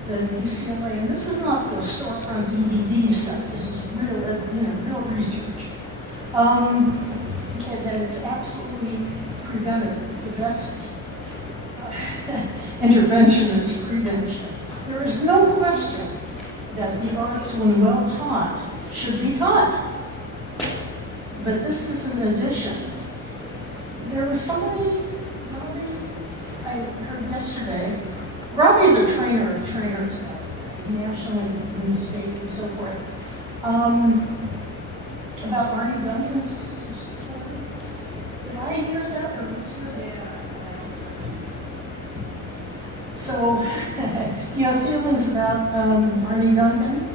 the UCLA, and this is not the storefront DVD stuff, this is real research. And that it's absolutely preventative. The best intervention is prevention. There is no question that the arts, when well taught, should be taught. But this is an addition. There was somebody, I heard yesterday. Robbie's a trainer of trainers, national and state and so forth. About Arnie Duncan's stories. Did I hear that or misheard it? So, you have feelings about Arnie Duncan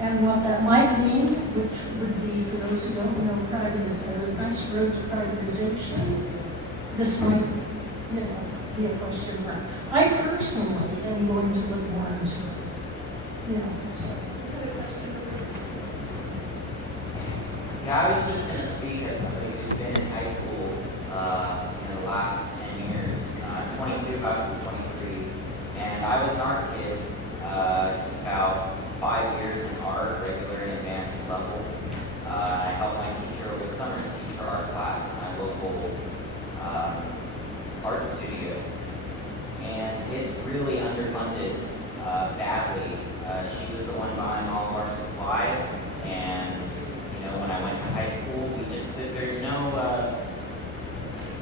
and what that might mean, which would be, for those who don't know, the nice road to privatization. This might, be a question mark. I personally am going to look more into it. So. Yeah, I was just going to speak as somebody who's been in high school in the last 10 years. I'm 22, about to be 23. And I was an art kid. It took about 5 years in art, regular and advanced level. I helped my teacher over the summer teach her art class in my local art studio. And it's really underfunded badly. She was the one buying all of our supplies. And when I went to high school, there's no,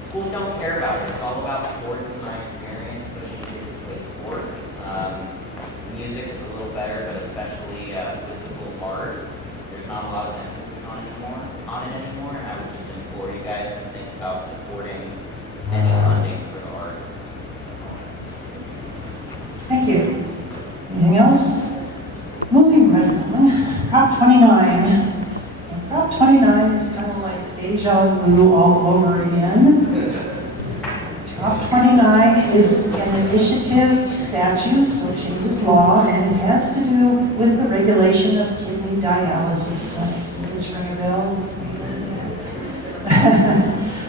schools don't care about it. It's all about sports in my experience, pushing kids to play sports. Music is a little better, but especially physical art, there's not a lot of emphasis on it anymore, and I would just implore you guys to think about supporting any funding for the arts. That's all. Thank you. Anything else? Moving right along. Prop 29. Prop 29 is kind of like deja vu all over again. Prop 29 is an initiative statute, so it changes law, and it has to do with the regulation of kidney dialysis clinics. Does this ring a bell?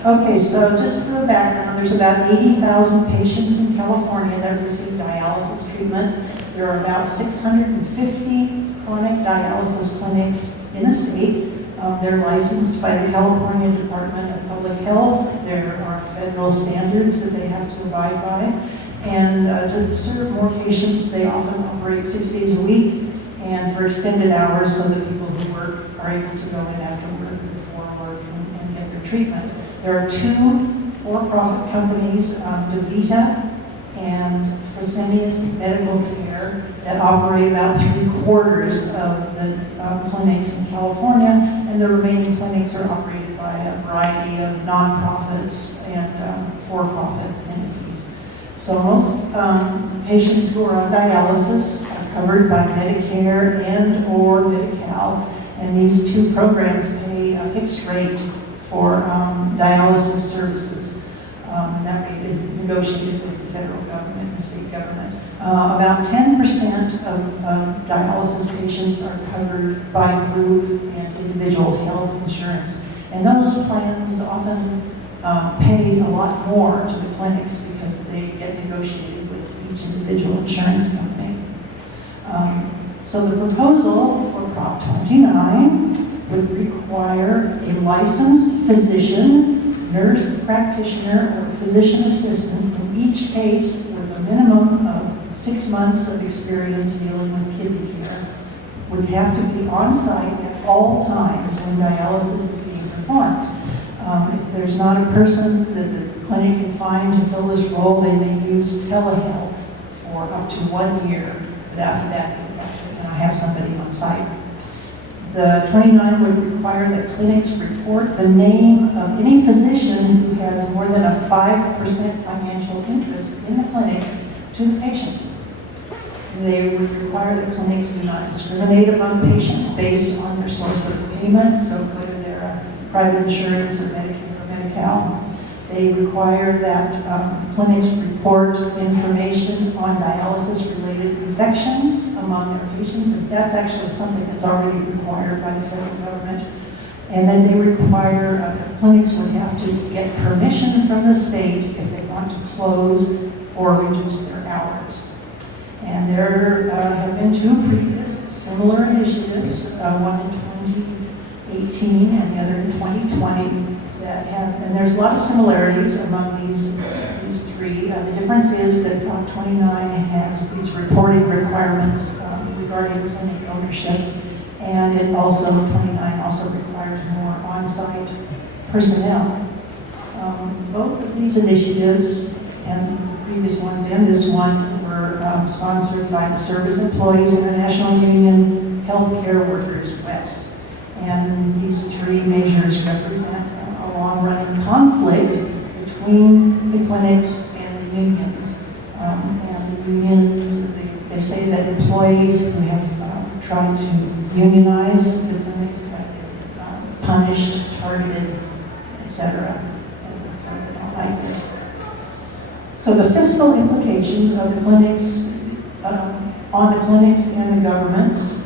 Okay, so just for the background, there's about 80,000 patients in California that receive dialysis treatment. There are about 650 chronic dialysis clinics in the state. They're licensed by the California Department of Public Health. There are federal standards that they have to abide by. And to serve more patients, they often operate 6 days a week and for extended hours so that people who work are able to go in after work, before work, and get their treatment. There are 2 for-profit companies, DaVita and Fresenius Medical Care, that operate about 3/4 of the clinics in California, and the remaining clinics are operated by a variety of nonprofits and for-profit entities. So most patients who are on dialysis are covered by Medicare and or Medi-Cal, and these 2 programs pay a fixed rate for dialysis services. That rate is negotiated with the federal government and the state government. About 10% of dialysis patients are covered by group and individual health insurance. And those plans often pay a lot more to the clinics because they get negotiated with each individual insurance company. So the proposal for Prop 29 would require a licensed physician, nurse practitioner, or physician assistant in each case with a minimum of 6 months of experience dealing with kidney care, would have to be on site at all times when dialysis is being performed. If there's not a person that the clinic can find to fill this role, they may use telehealth for up to 1 year. But after that, I have somebody on site. The 29 would require that clinics report the name of any physician who has more than a 5% financial interest in the clinic to the patient. They would require that clinics do not discriminate among patients based on their source of payment, so whether they're private insurance or Medicare or Medi-Cal. They require that clinics report information on dialysis-related infections among their patients, and that's actually something that's already required by the federal government. And then they require clinics would have to get permission from the state if they want to close or reduce their hours. And there have been 2 previous similar initiatives, one in 2018 and the other in 2020, that have, and there's a lot of similarities among these 3. The difference is that Prop 29 has these reporting requirements regarding clinic ownership, and it also, 29 also requires more on-site personnel. Both of these initiatives, and we previous ones and this one were sponsored by the Service Employees International Union Healthcare Workers West. And these three measures represent a long-running conflict between the clinics and the unions. And the unions, they say that employees who have tried to unionize the clinics have been punished, targeted, etc. And so they don't like this. So the fiscal implications of the clinics, on the clinics and the governments,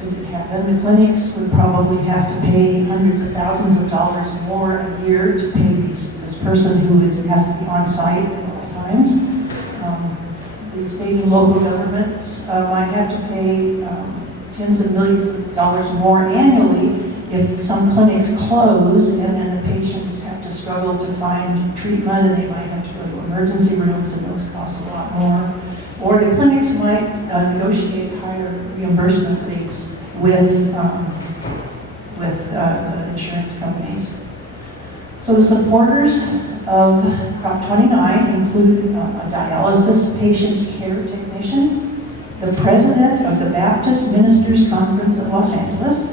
could happen. The clinics would probably have to pay hundreds of thousands of dollars more a year to pay this person who has to be on site at all times. The state and local governments might have to pay tens of millions of dollars more annually if some clinics close and then the patients have to struggle to find treatment and they might have to go to emergency rooms and those cost a lot more. Or the clinics might negotiate higher reimbursement rates with the insurance companies. So the supporters of Prop 29 include a dialysis patient care technician, the president of the Baptist Ministers Conference of Los Angeles,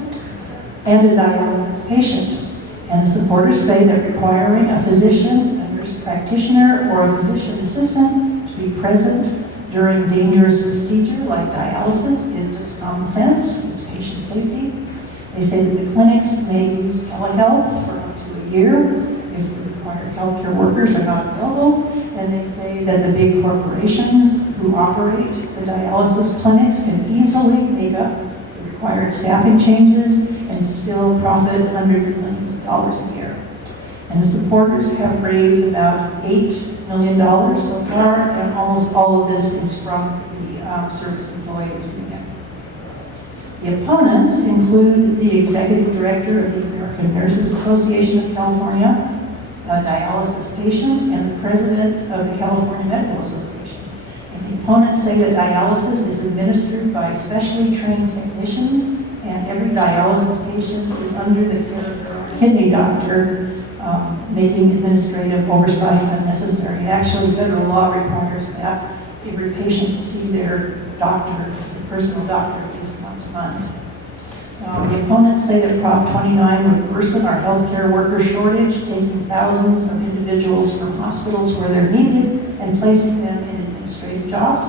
and a dialysis patient. And supporters say that requiring a physician, a nurse practitioner, or a physician assistant to be present during dangerous procedure like dialysis is just common sense, it's patient safety. They say that the clinics may use telehealth for up to a year if the required healthcare workers are not available. And they say that the big corporations who operate the dialysis clinics can easily make up the required staffing changes and still profit hundreds of millions of dollars a year. And the supporters have raised about $8 million so far, and almost all of this is from the Service Employees Union. The opponents include the executive director of the American Nurses Association of California, a dialysis patient, and the president of the California Medical Association. And the opponents say that dialysis is administered by specially trained technicians, and every dialysis patient is under the care of their own kidney doctor, making administrative oversight unnecessary. Actually, federal law requires that every patient see their doctor, their personal doctor, at least once a month. The opponents say that Prop 29 would worsen our healthcare worker shortage, taking thousands of individuals from hospitals where they're needed and placing them in administrative jobs.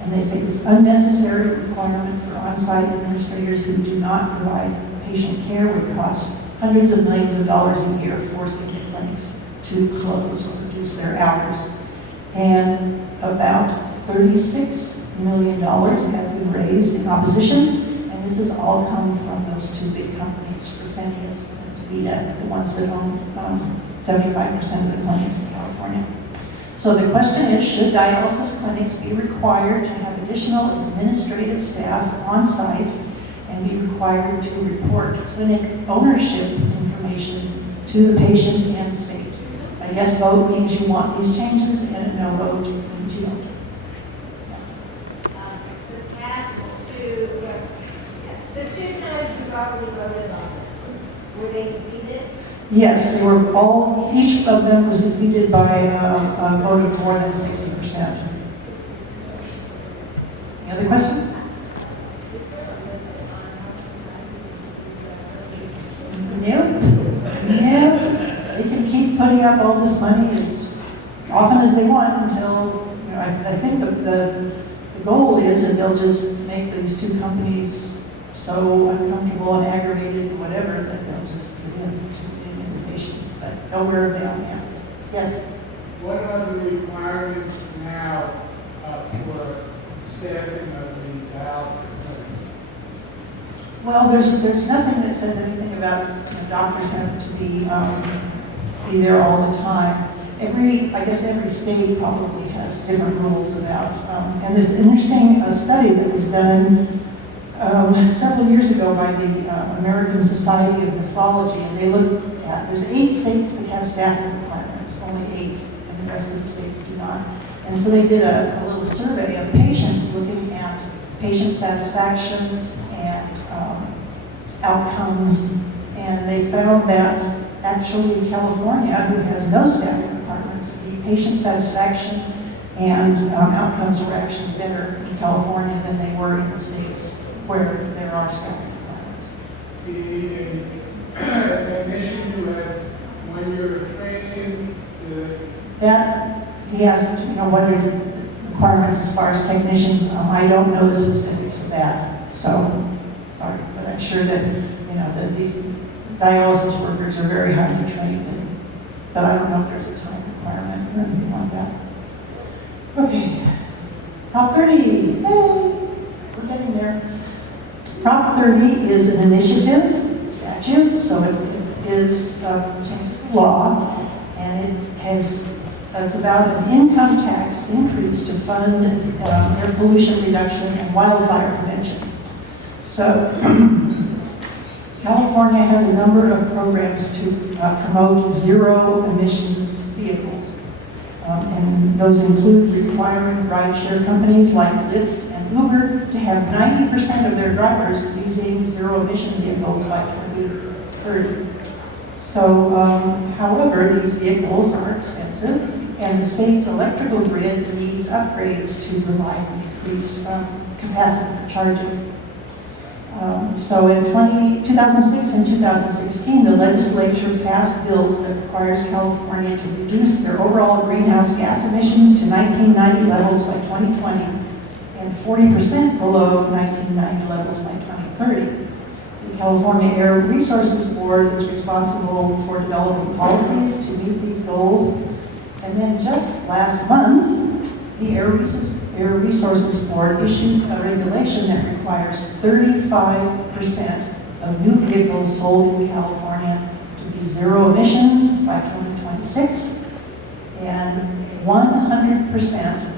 And they say this unnecessary requirement for on-site administrators who do not provide patient care would cost hundreds of millions of dollars a year, forcing the clinics to close or reduce their hours. And about $36 million has been raised in opposition, and this has all come from those two big companies, Fresenius and DaVita, the ones that own 75% of the clinics in California. So the question is, should dialysis clinics be required to have additional administrative staff on site and be required to report clinic ownership information to the patient and the state? A yes vote means you want these changes, and a no vote means you don't. The two times you probably voted on this, were they defeated? Yes, they were all, each of them was defeated by a vote of more than 60%. Any other questions? Nope. Yeah. They can keep putting up all this money as often as they want until, I think the goal is that they'll just make these two companies so uncomfortable and aggravated and whatever that they'll just get into unionization. But they'll wear them down, yeah. Yes? What are the requirements now for staffing of the dialysis clinics? Well, there's nothing that says anything about doctors having to be there all the time. I guess every state probably has different rules about, and there's an interesting study that was done several years ago by the American Society of Nephrology, and they looked at, there's 8 states that have staffing requirements, only 8, and the rest of the states do not. And so they did a little survey of patients looking at patient satisfaction and outcomes, and they found that actually California, who has no staffing requirements, the patient satisfaction and outcomes were actually better in California than they were in the states where there are staffing requirements. An issue with when you're training the That, he asks, what are the requirements as far as technicians? I don't know the specifics of that, so, sorry, but I'm sure that, that these dialysis workers are very highly trained, but I don't know if there's a time requirement or anything like that. Okay, Prop 30, yay, we're getting there. Prop 30 is an initiative, statute, so it is changed the law, and it's about an income tax increase to fund air pollution reduction and wildfire prevention. So California has a number of programs to promote zero emissions vehicles. And those include requiring rideshare companies like Lyft and Uber to have 90% of their drivers using zero emission vehicles by 2030. So, however, these vehicles are expensive, and the state's electrical grid needs upgrades to provide increased capacity for charging. So in 2006 and 2016, the legislature passed bills that requires California to reduce their overall greenhouse gas emissions to 1990 levels by 2020 and 40% below 1990 levels by 2030. The California Air Resources Board is responsible for developing policies to meet these goals. And then just last month, the Air Resources Board issued a regulation that requires 35% of new vehicles sold in California to be zero emissions by 2026, and 100%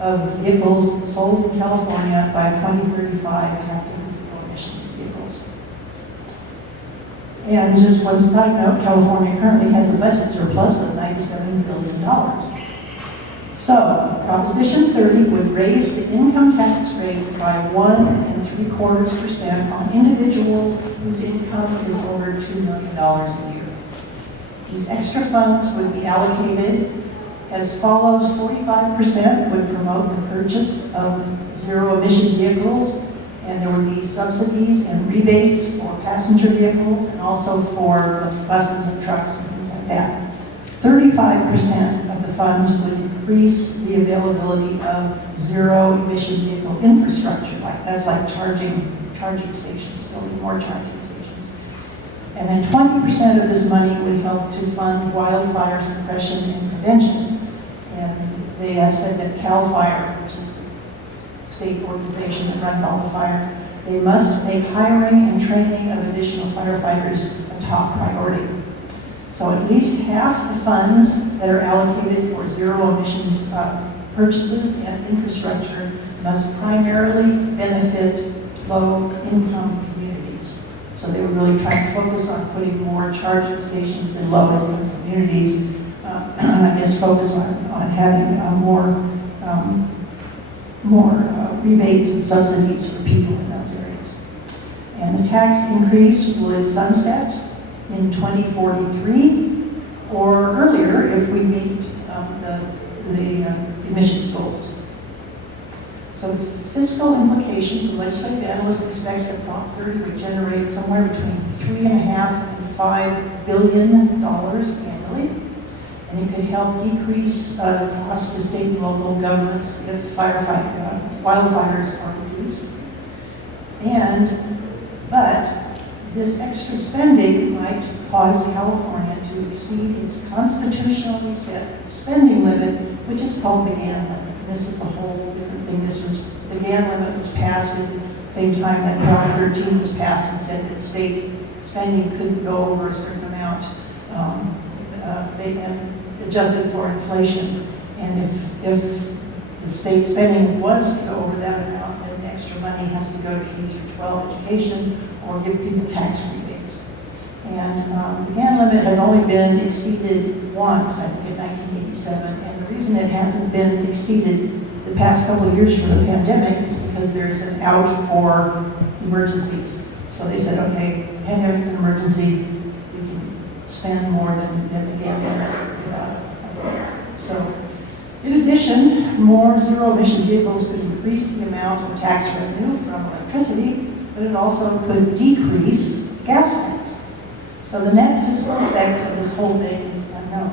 of vehicles sold in California by 2035 have to be zero emissions vehicles. And just one side note, California currently has a budget surplus of $97 billion. So, Proposition 30 would raise the income tax rate by 1 3/4% on individuals whose income is over $2 million a year. These extra funds would be allocated as follows. 45% would promote the purchase of zero emission vehicles, and there would be subsidies and rebates for passenger vehicles and also for buses and trucks and things like that. 35% of the funds would increase the availability of zero emission vehicle infrastructure. That's like charging stations, building more charging stations. And then 20% of this money would help to fund wildfire suppression and prevention. And they have said that CAL FIRE, which is the state organization that runs all the fire, they must make hiring and training of additional firefighters a top priority. So at least half the funds that are allocated for zero emissions purchases and infrastructure must primarily benefit low-income communities. So they were really trying to focus on putting more charging stations in low-income communities. I guess focus on having more rebates and subsidies for people in those areas. And the tax increase would sunset in 2043 or earlier if we meet the emissions goals. So fiscal implications, the legislative analyst expects that Prop 30 would generate somewhere between $3.5 and $5 billion annually. And it could help decrease costs to state and local governments if wildfires are reduced. But this extra spending might cause California to exceed its constitutionally set spending limit, which is called the GAN limit. And this is a whole different thing. The GAN limit was passed at the same time that Prop 13 was passed and said that state spending couldn't go over a certain amount and adjusted for inflation. And if the state spending was to go over that amount, then the extra money has to go to K-12 education or give people tax rebates. And the GAN limit has only been exceeded once, I think in 1987, and the reason it hasn't been exceeded the past couple of years for the pandemic is because there's an out for emergencies. So they said, okay, the pandemic's an emergency, we can spend more than the GAN limit without it. So In addition, more zero-emission vehicles could increase the amount of tax revenue from electricity, but it also could decrease gas tax. So the net fiscal effect of this whole thing is unknown.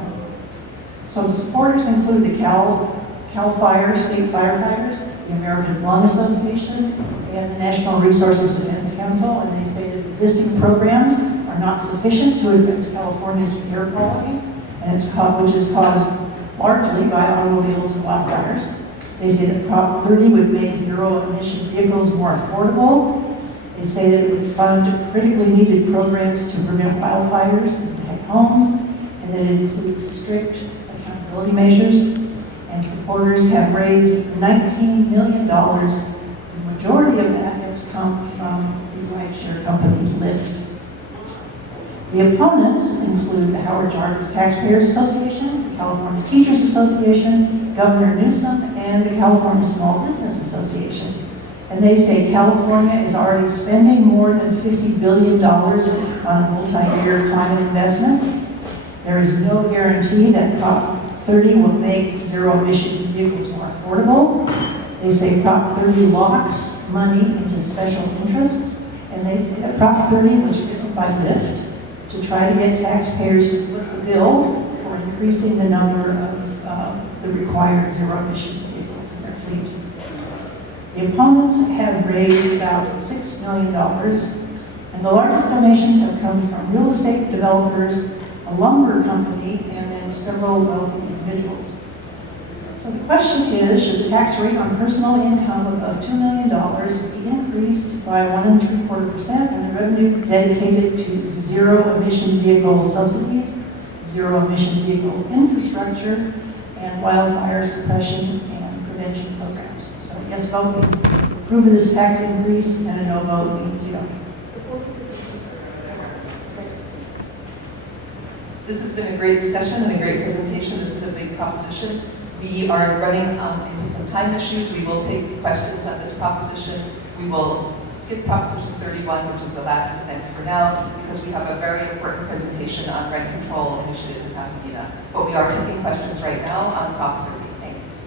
So the supporters include the Cal Fire State Firefighters, the American Lung Association, and the National Resources Defense Council, and they say that existing programs are not sufficient to address California's air quality, and which is caused largely by automobiles and wildfires. They say that Prop 30 would make zero-emission vehicles more affordable. They say that it would fund critically needed programs to prevent wildfires and protect homes, and that it includes strict accountability measures. And supporters have raised $19 million. The majority of that has come from the rideshare company Lyft. The opponents include the Howard Jarvis Taxpayers Association, the California Teachers Association, Governor Newsom, and the California Small Business Association. And they say California is already spending more than $50 billion on a multi-year climate investment. There is no guarantee that Prop 30 will make zero-emission vehicles more affordable. They say Prop 30 locks money into special interests, and they say that Prop 30 was written by Lyft to try to get taxpayers to foot the bill for increasing the number of the required zero-emissions vehicles in their fleet. The opponents have raised about $6 million, and the largest donations have come from real estate developers, a lumber company, and then several wealthy individuals. So the question is, should the tax rate on personal income above $2 million be increased by 1 3/4% and the revenue dedicated to zero-emission vehicle subsidies, zero-emission vehicle infrastructure, and wildfire suppression and prevention programs? So yes vote means approve of this tax increase, and a no vote means you don't. This has been a great discussion and a great presentation. This is a big proposition. We are running into some time issues. We will take questions on this proposition. We will skip Proposition 31, which is the last of thanks for now, because we have a very important presentation on rent control initiative in Pasadena. But we are taking questions right now on Prop 30. Thanks.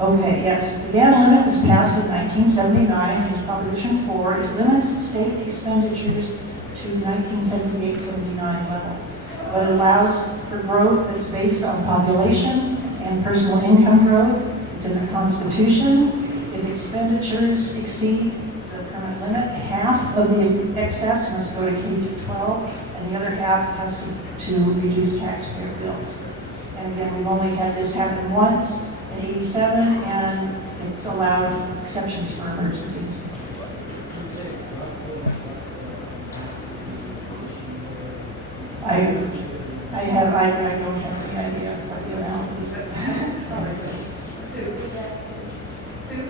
Okay, yes. The ban limit was passed in 1979. It's Proposition 4. It limits state expenditures to 1978-79 levels, but it allows for growth that's based on population and personal income growth. It's in the Constitution. If expenditures exceed the current limit, half of the excess must go to K through 12, and the other half has to reduce taxpayer bills. And again, we've only had this happen once in 87, and it's allowed exceptions for emergencies. I don't have any idea what the amount is. Sorry. Sue?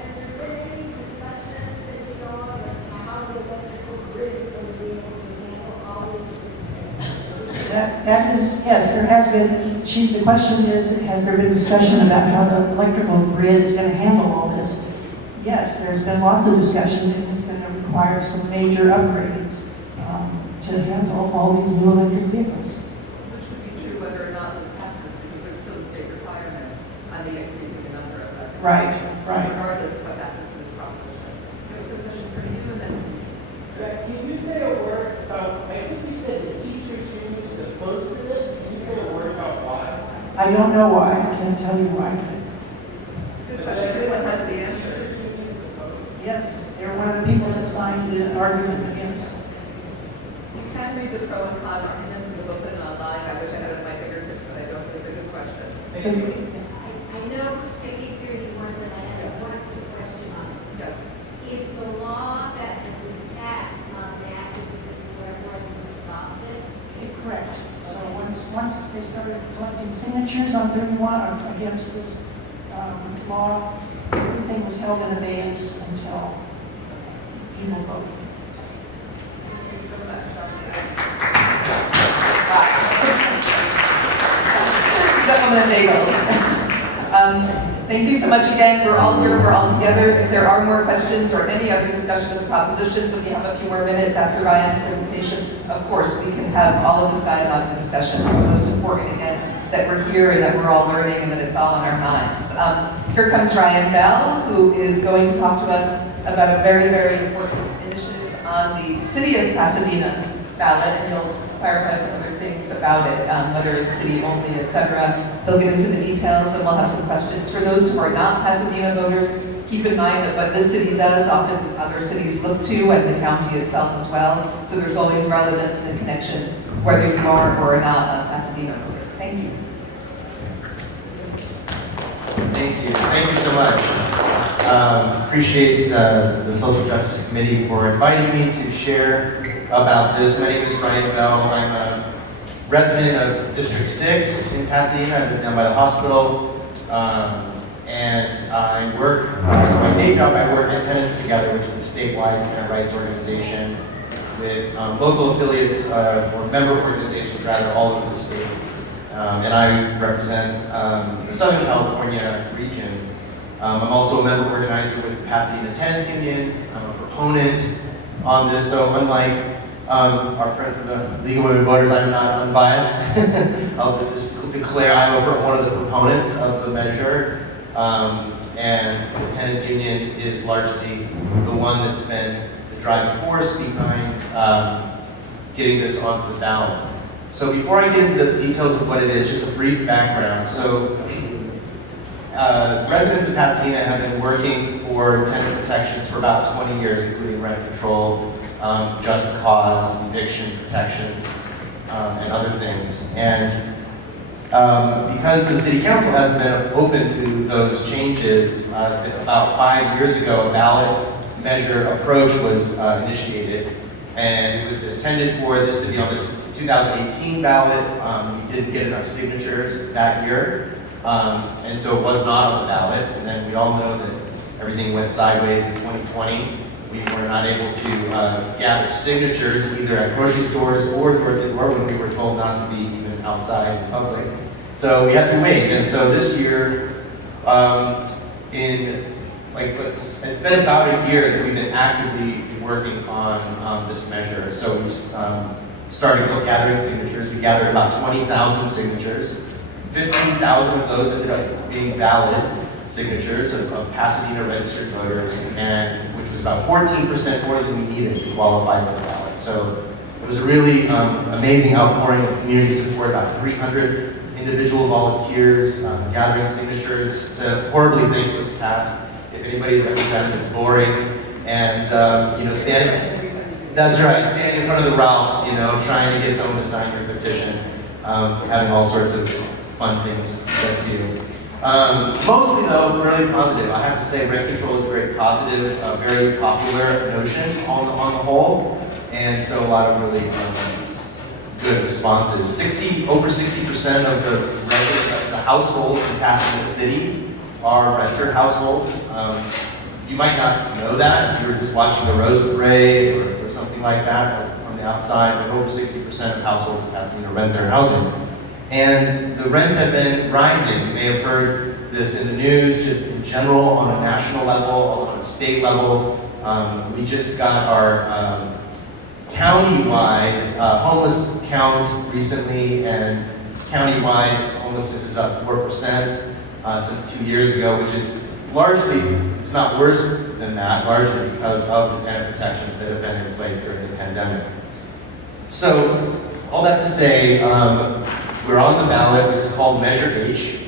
Has there been any discussion that you know of how the electrical grid is going to be able to handle all these? That is, yes, there has been. The question is, has there been discussion about how the electrical grid is going to handle all this? Yes, there's been lots of discussion, and it's going to require some major upgrades to handle all these new electric vehicles. Which would be true whether or not this passes, because there's still a state requirement on the increasing the number of electric Right, vehicles, right. regardless of what happens to this proposition. Good question for you, and then Can you say a word about, I think you said the teachers union is opposed to this. Can you say a word about why? I don't know why. I can't tell you why. it's a good question. Everyone has the answer. Yes, they're one of the people that signed the argument against. You can read the pro and con arguments in the booklet and online. I wish I had it at my fingertips, but I don't. It's a good question. I know State 31, but I had one quick question on it. Yeah. Is the law that has been passed not enacted because everyone stopped it? Correct. So once they started collecting signatures on 31 or against this law, everything was held in abeyance until people voted. Thank you so much, Dr. That woman a day Thank you so much again. We're all here, we're all together. If there are more questions or any other discussion of the propositions, if we have a few more minutes after Ryan's presentation, of course, we can have all of this dialogue and discussion. It's most important, again, that we're here and that we're all learning and that it's all on our minds. Here comes Ryan Bell, who is going to talk to us about a very, very important initiative on the City of Pasadena ballot, and he'll clarify some other things about it, whether it's city only, etc. He'll get into the details, and we'll have some questions. For those who are not Pasadena voters, keep in mind that what this city does, often other cities look to, and the county itself as well. So there's always relevance and a connection, whether you are or are not a Pasadena voter. Thank you. Thank you so much. Appreciate the Social Justice Committee for inviting me to share about this. My name is Ryan Bell. I'm a resident of District 6 in Pasadena. I live down by the hospital. And I work, my day job, I work at Tenants Together, which is a statewide tenant rights organization with local affiliates, or member organizations rather, all over the state. And I represent the Southern California region. I'm also a member organizer with the Pasadena Tenants Union. I'm a proponent on this, so unlike our friend from the League of Women Voters, I'm not unbiased. I'll just declare I'm one of the proponents of the measure. And the Tenants Union is largely the one that's been the driving force behind getting this onto the ballot. So before I get into the details of what it is, just a brief background. So residents of Pasadena have been working for tenant protections for about 20 years, including rent control, just cause, eviction protections, and other things. And because the city council hasn't been open to those changes, about 5 years ago, a ballot measure approach was initiated. And it was intended for this to be on the 2018 ballot. We didn't get enough signatures that year, and so it was not on the ballot. And then we all know that everything went sideways in 2020. We were not able to gather signatures either at grocery stores or door to door when we were told not to be even outside in public. So we had to wait. And so this year, it's been about a year that we've been actively working on this measure. So we started gathering signatures. We gathered about 20,000 signatures. 15,000 of those ended up being valid signatures of Pasadena registered voters, and which was about 14% more than we needed to qualify for the ballot. So it was a really amazing outpouring of community support, about 300 individual volunteers gathering signatures. It's a horribly thankless task. If anybody's ever done it, it's boring. And, that's right, standing in front of the Ralphs, trying to get someone to sign your petition, having all sorts of fun things said to you. Mostly though, really positive. I have to say rent control is very positive, a very popular notion on the whole, and so a lot of really good responses. Over 60% of the households in Pasadena City are renter households. You might not know that if you were just watching the Rose Parade or something like that from the outside, but over 60% of households in Pasadena rent their housing. And the rents have been rising. You may have heard this in the news, just in general, on a national level, on a state level. We just got our countywide homeless count recently, and countywide homelessness is up 4% since 2 years ago, which is largely, it's not worse than that, largely because of the tenant protections that have been in place during the pandemic. So, all that to say, we're on the ballot. It's called Measure H.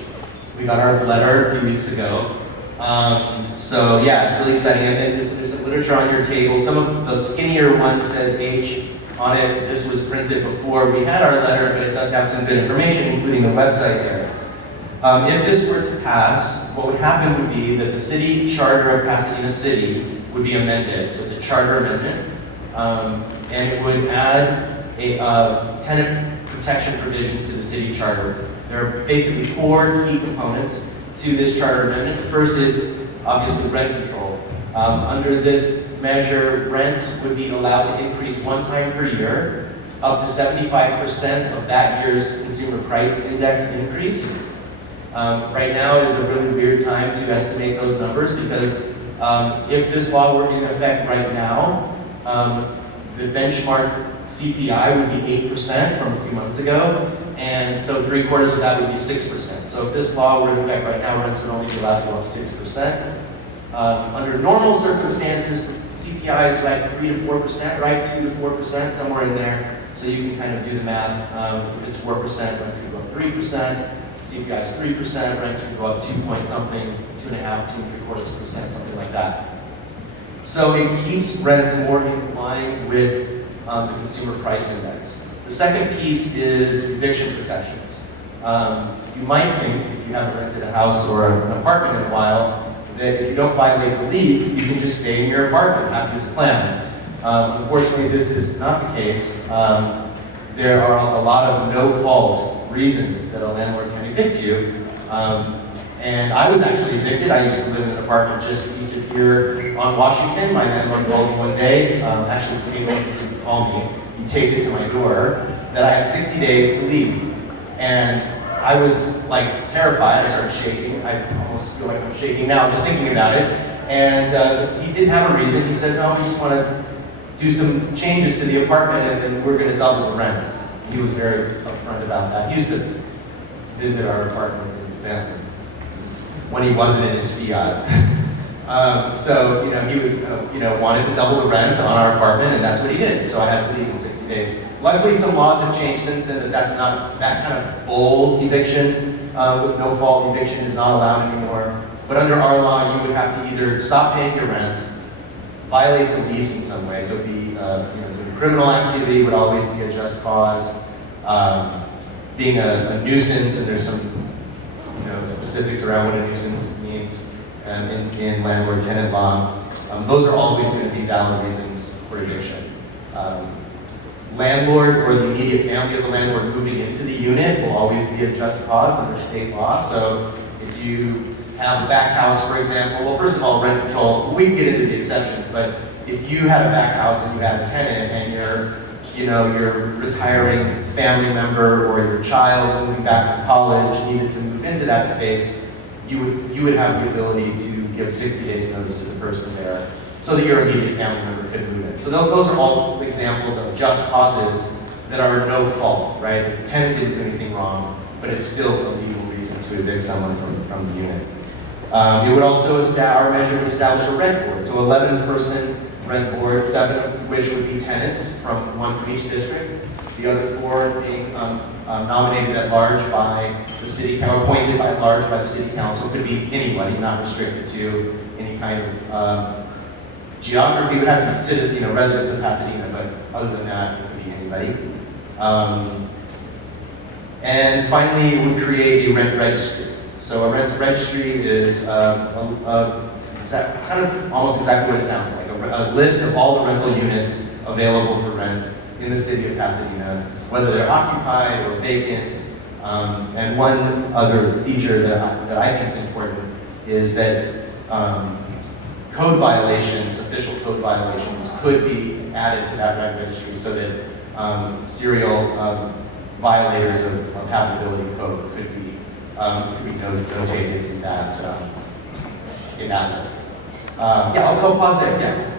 We got our letter a few weeks ago. So yeah, it's really exciting. And there's some literature on your table. Some of the skinnier one says H on it. This was printed before we had our letter, but it does have some good information, including a website there. If this were to pass, what would happen would be that the city charter of Pasadena City would be amended. So it's a charter amendment. And it would add a tenant protection provisions to the city charter. There are basically 4 key components to this charter amendment. The first is obviously rent control. Under this measure, rents would be allowed to increase 1 time per year, up to 75% of that year's consumer price index increase. Right now is a really weird time to estimate those numbers because if this law were in effect right now, the benchmark CPI would be 8% from a few months ago, and so 3/4 of that would be 6%. So if this law were in effect right now, rents would only be allowed to go up 6%. Under normal circumstances, CPI is like 3 to 4%, right? 2 to 4%, somewhere in there. So you can kind of do the math. If it's 4%, rents can go up 3%. CPI is 3%, rents can go up 2 point something, 2.5, 2.75%, something like that. So it keeps rents more in line with the consumer price index. The second piece is eviction protections. You might think, if you haven't rented a house or an apartment in a while, that if you don't violate the lease, you can just stay in your apartment, happy as a clam. Unfortunately, this is not the case. There are a lot of no-fault reasons that a landlord can evict you. And I was actually evicted. I used to live in an apartment just east of here on Washington. My landlord called me one day, actually he didn't call me, he taped it to my door, that I had 60 days to leave. And I was like terrified. I started shaking. I almost feel like I'm shaking now just thinking about it. And he didn't have a reason. He said, no, we just want to do some changes to the apartment and then we're going to double the rent. He was very upfront about that. He used to visit our apartments in Japan when he wasn't in his fiat. So, he was, wanted to double the rent on our apartment, and that's what he did. So I had to leave in 60 days. Luckily, some laws have changed since then, that's not, that kind of bold eviction, with no fault eviction is not allowed anymore. But under our law, you would have to either stop paying your rent, violate the lease in some way, so doing criminal activity would always be a just cause, being a nuisance, and there's some specifics around what a nuisance means in landlord-tenant law. Those are always going to be valid reasons for eviction. Landlord or the immediate family of the landlord moving into the unit will always be a just cause under state law. So if you have a back house, for example, well, first of all, rent control, we can get into the exceptions, but if you had a back house and you had a tenant and your retiring family member or your child moving back from college needed to move into that space, you would have the ability to give 60 days notice to the person there so that your immediate family member could move in. So those are all just examples of just causes that are no fault, right? The tenant didn't do anything wrong, but it's still a legal reason to evict someone from the unit. It would also, our measure would establish a rent board. So 11-person rent board, 7 of which would be tenants, one from each district. The other 4 being nominated at large by the city council, appointed at large by the city council. Could be anybody, not restricted to any kind of geography. Would have to be residents of Pasadena, but other than that, it could be anybody. And finally, it would create a rent registry. So a rent registry is kind of almost exactly what it sounds like. A list of all the rental units available for rent in the city of Pasadena, whether they're occupied or vacant. And one other feature that I think is important is that code violations, official code violations, could be added to that rent registry so that serial violators of habitability code could be notated in that list. I'll pause there. Yeah.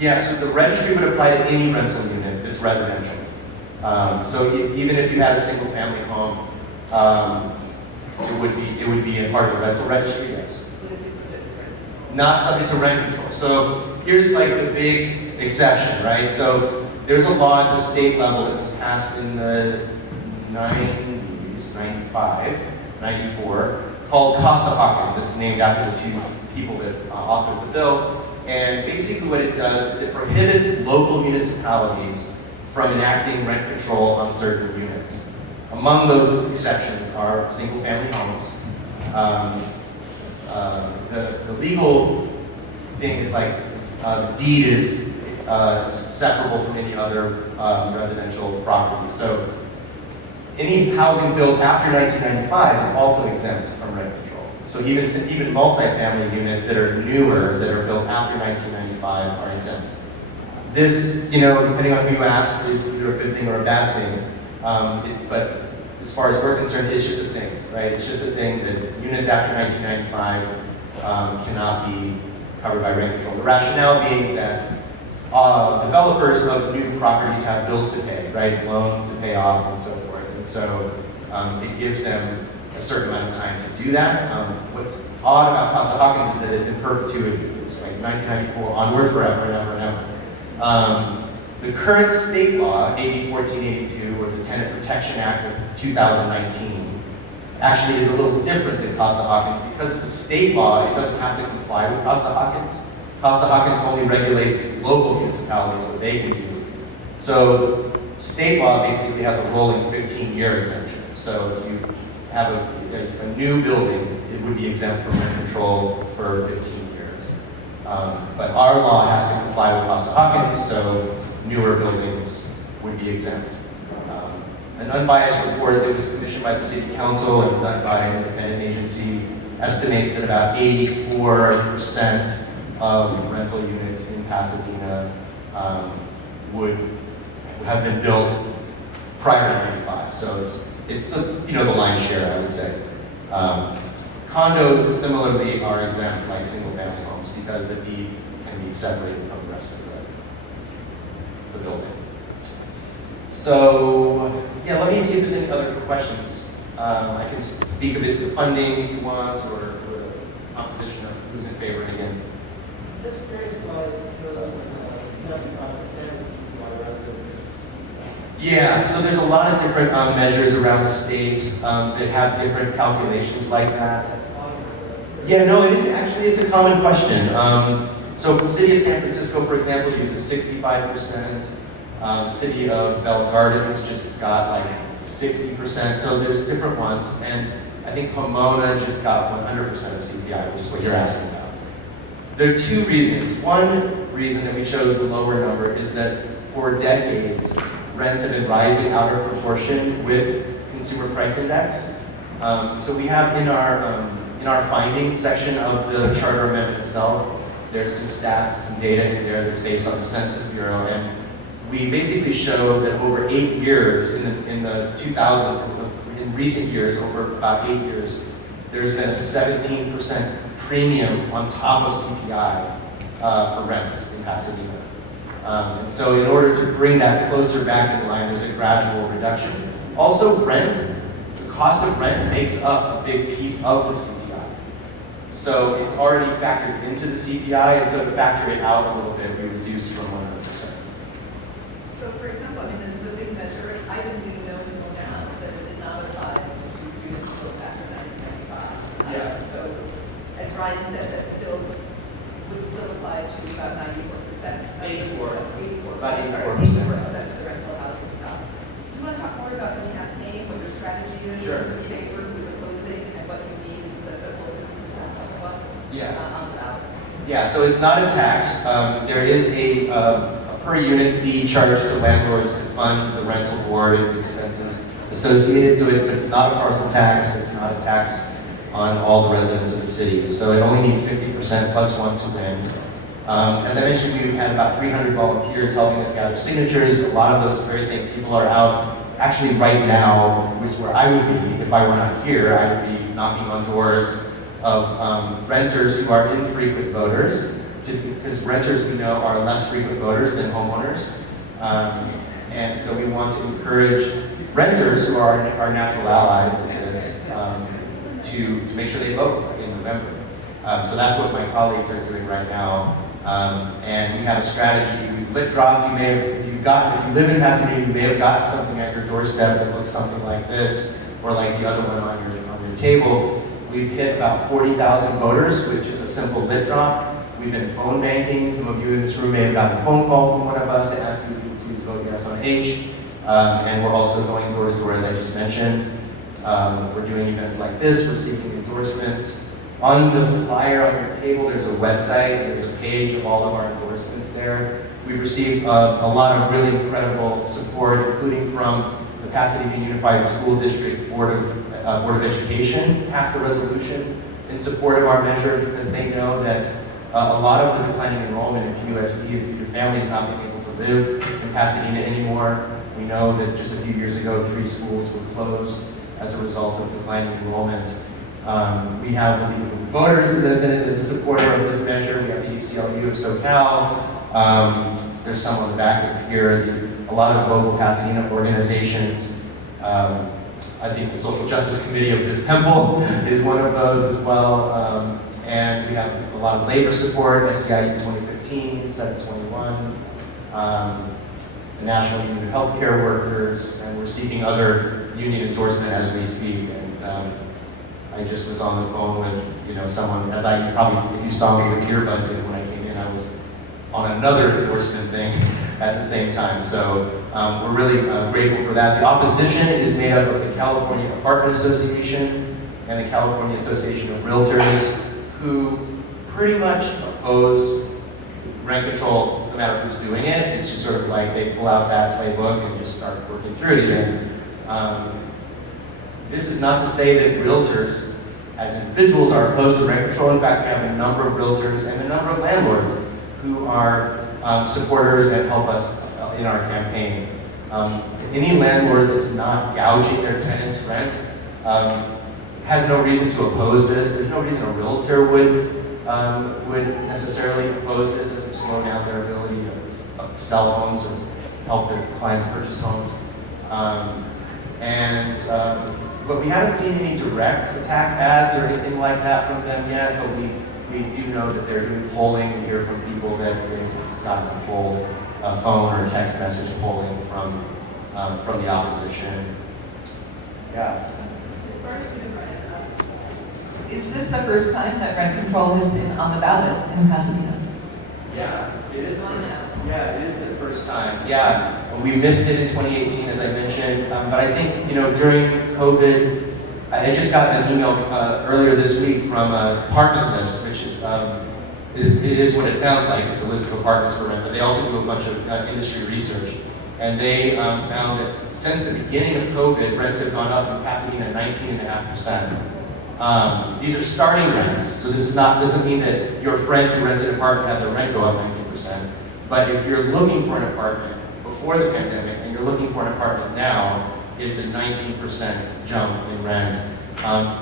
Yeah, so the registry would apply to any rental unit that's residential. So even if you had a single family home, it would be a part of the rental registry, yes. Not subject to rent control. So here's like the big exception, right? So there's a law at the state level that was passed in the 90s, 95, 94, called Costa Hawkins. It's named after the 2 people that authored the bill. And basically what it does is it prohibits local municipalities from enacting rent control on certain units. Among those exceptions are single-family homes. The legal thing is like deed is separable from any other residential property. So any housing built after 1995 is also exempt from rent control. So even multifamily units that are newer, that are built after 1995 are exempt. This, depending on who you ask, is either a good thing or a bad thing. But as far as we're concerned, it's just a thing, right? It's just a thing that units after 1995 cannot be covered by rent control. The rationale being that developers of new properties have bills to pay, right? Loans to pay off and so forth. And so it gives them a certain amount of time to do that. What's odd about Costa-Hawkins is that it's in perpetuity. It's like 1994 onward forever and ever and ever. The current state law, AB 1482, or the Tenant Protection Act of 2019, actually is a little different than Costa-Hawkins. Because it's a state law, it doesn't have to comply with Costa-Hawkins. Costa-Hawkins only regulates local municipalities, what they can do. So state law basically has a rolling 15-year exemption. So if you have a new building, it would be exempt from rent control for 15 years. But our law has to comply with Costa-Hawkins, so newer buildings would be exempt. An unbiased report that was commissioned by the City Council and done by an independent agency estimates that about 84% of rental units in Pasadena would have been built prior to 95. So it's the the lion's share, I would say. Condos similarly are exempt, like single-family homes, because the deed can be separated from the rest of the building. So, yeah, let me see if there's any other questions. I can speak a bit to the funding if you want, or the composition of who's in favor and against. Just curious about Yeah, so there's a lot of different measures around the state that have different calculations like that. Yeah, no, it's a common question. So the city of San Francisco, for example, uses 65%. The city of Bell Gardens just got like 60%. So there's different ones. And I think Pomona just got 100% of CPI, which is what you're asking about. There are two reasons. One reason that we chose the lower number is that for decades, rents have been rising out of proportion with consumer price index. So we have in our findings section of the charter amendment itself, there's some stats, some data in there that's based on the Census Bureau, and we basically show that over 8 years, in the 2000s, in recent years, over about 8 years, there's been a 17% premium on top of CPI for rents in Pasadena. And so in order to bring that closer back in line, there's a gradual reduction. Also rent, the cost of rent makes up a big piece of the CPI. So it's already factored into the CPI, and so to factor it out a little bit, we reduce from 100%. So for example, I mean, this is a big measure. I didn't even know until now that it did not apply to units built after 1995. Yeah. So as Ryan said, that would still apply to about 94%. 84. 84. About 84%. 84% of the rental housing stock. You want to talk more about the campaign, what your strategy is, Sure. who's in favor, who's opposing, and what you mean is a simple 50% plus what on the ballot? Yeah, so it's not a tax. There is a per unit fee charged to landlords to fund the rental board and expenses associated to it, but it's not a parcel tax. It's not a tax on all the residents of the city. So it only needs 50% plus one to win. As I mentioned, we've had about 300 volunteers helping us gather signatures. A lot of those very same people are out. Actually, right now, which is where I would be if I were not here. I would be knocking on doors of renters who are infrequent voters, because renters we know are less frequent voters than homeowners. And so we want to encourage renters who are our natural allies in this to make sure they vote in November. So that's what my colleagues are doing right now. And we have a strategy. We've lit drops. If you live in Pasadena, you may have gotten something at your doorstep that looks something like this, or like the other one on your table. We've hit about 40,000 voters with just a simple lit drop. We've been phone banking. Some of you in this room may have gotten a phone call from one of us to ask you to please vote yes on H. And we're also going door to door, as I just mentioned. We're doing events like this. We're seeking endorsements. On the flyer on your table, there's a website. There's a page of all of our endorsements there. We've received a lot of really incredible support, including from the Pasadena Unified School District Board of Education, passed a resolution in support of our measure because they know that a lot of the declining enrollment in PUSD is due to families not being able to live in Pasadena anymore. We know that just a few years ago, 3 schools were closed as a result of declining enrollment. We have the League of Voters that is a supporter of this measure. We have the ACLU of SoCal. There's some on the back of here. A lot of the local Pasadena organizations. I think the Social Justice Committee of this temple is one of those as well. And we have a lot of labor support, SCIU 2015, 721, the National Union of Healthcare Workers, and we're seeking other union endorsement as we speak. And I just was on the phone with, someone, as I probably, if you saw me with earbuds in when I came in, I was on another endorsement thing at the same time. So we're really grateful for that. The opposition is made up of the California Apartment Association and the California Association of Realtors, who pretty much oppose rent control no matter who's doing it. It's just sort of like they pull out that playbook and just start working through it again. This is not to say that realtors as individuals are opposed to rent control. In fact, we have a number of realtors and a number of landlords who are supporters and help us in our campaign. Any landlord that's not gouging their tenants' rent has no reason to oppose this. There's no reason a realtor would necessarily oppose this. It doesn't slow down their ability to sell homes or help their clients purchase homes. But we haven't seen any direct attack ads or anything like that from them yet, but we do know that they're doing polling. We hear from people that they've gotten a poll, phone or text message polling from the opposition. Yeah. Is this the first time that rent control has been on the ballot in Pasadena? Yeah, it is the first time. Yeah, it is the first time. Yeah, we missed it in 2018, as I mentioned. But I think, during COVID, I had just gotten an email earlier this week from a apartment list, which it is what it sounds like. It's a list of apartments for rent, but they also do a bunch of industry research. And they found that since the beginning of COVID, rents have gone up in Pasadena 19.5%. These are starting rents, so this doesn't mean that your friend who rents an apartment had their rent go up 19%. But if you're looking for an apartment before the pandemic and you're looking for an apartment now, it's a 19% jump in rent.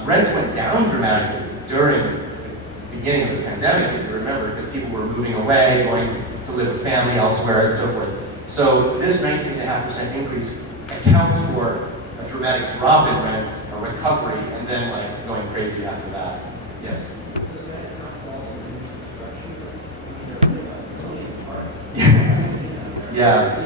Rents went down dramatically during the beginning of the pandemic, if you remember, because people were moving away, going to live with family elsewhere, and so forth. So this 19.5% increase accounts for a dramatic drop in rent, a recovery, and then going crazy after that. Yes. Yeah.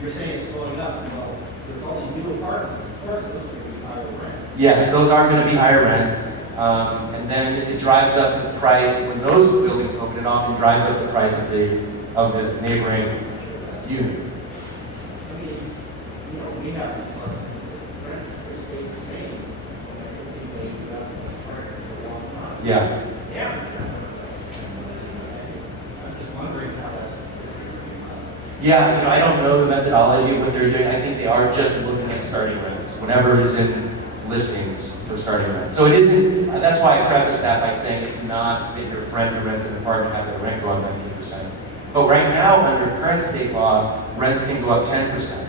You're saying it's going up. Well, there's all these new apartments. Of course, those are going to be higher rent. Yes, those are going to be higher rent. And then it drives up the price. When those buildings open, it often drives up the price of the neighboring unit. I mean, we have rents that stay the same. I think they have for a long time. Yeah. Yeah. I'm just wondering how that's. Yeah, I don't know the methodology of what they're doing. I think they are just looking at starting rents, whatever is in listings for starting rents. So it isn't, that's why I preface that by saying it's not that your friend who rents an apartment have their rent go up 19%. But right now, under current state law, rents can go up 10%.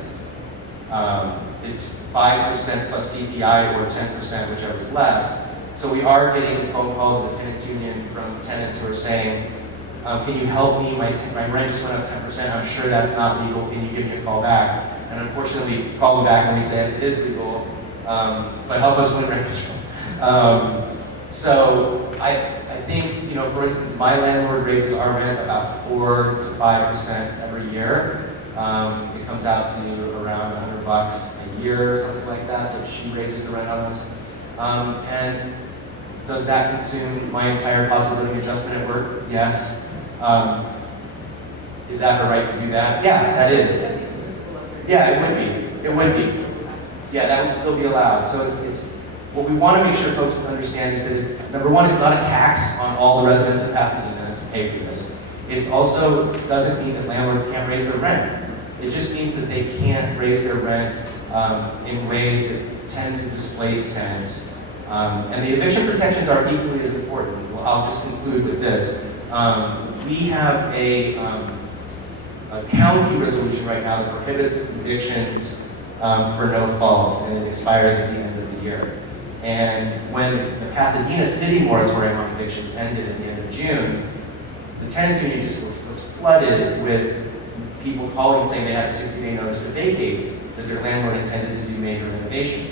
It's 5% plus CPI or 10%, whichever is less. So we are getting phone calls in the tenants union from tenants who are saying, can you help me? My rent just went up 10%. I'm sure that's not legal. Can you give me a call back? And unfortunately, we call them back and we say it is legal, but help us with rent control. So I think, for instance, my landlord raises our rent about 4 to 5% every year. It comes out to around $100 a year or something like that she raises the rent on us. And does that consume my entire cost of living adjustment at work? Yes. Is that her right to do that? Yeah, that is. Yeah, it would be. It would be. Yeah, that would still be allowed. So it's what we want to make sure folks understand is that, number one, it's not a tax on all the residents of Pasadena to pay for this. It also doesn't mean that landlords can't raise their rent. It just means that they can't raise their rent in ways that tend to displace tenants. And the eviction protections are equally as important. Well, I'll just conclude with this. We have a county resolution right now that prohibits evictions for no fault, and it expires at the end of the year. And when the Pasadena city moratorium on evictions ended at the end of June, the tenants union just was flooded with people calling saying they had a 60-day notice to vacate, that their landlord intended to do major renovations.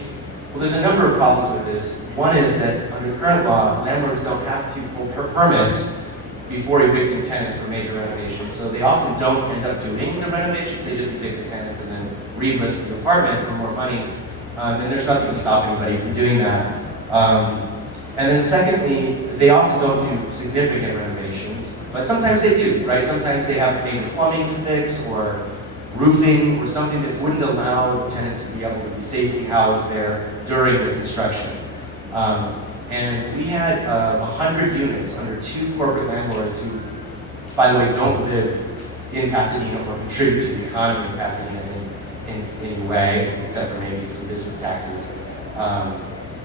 Well, there's a number of problems with this. One is that under current law, landlords don't have to pull permits before evicting tenants for major renovations. So they often don't end up doing the renovations, they just evict the tenants and then relist the apartment for more money. And there's nothing to stop anybody from doing that. And then secondly, they often don't do significant renovations, but sometimes they do, right? Sometimes they have maybe plumbing to fix or roofing or something that wouldn't allow the tenants to be able to be safely housed there during the construction. And we had 100 units under 2 corporate landlords who, by the way, don't live in Pasadena or contribute to the economy of Pasadena in any way, except for maybe some business taxes.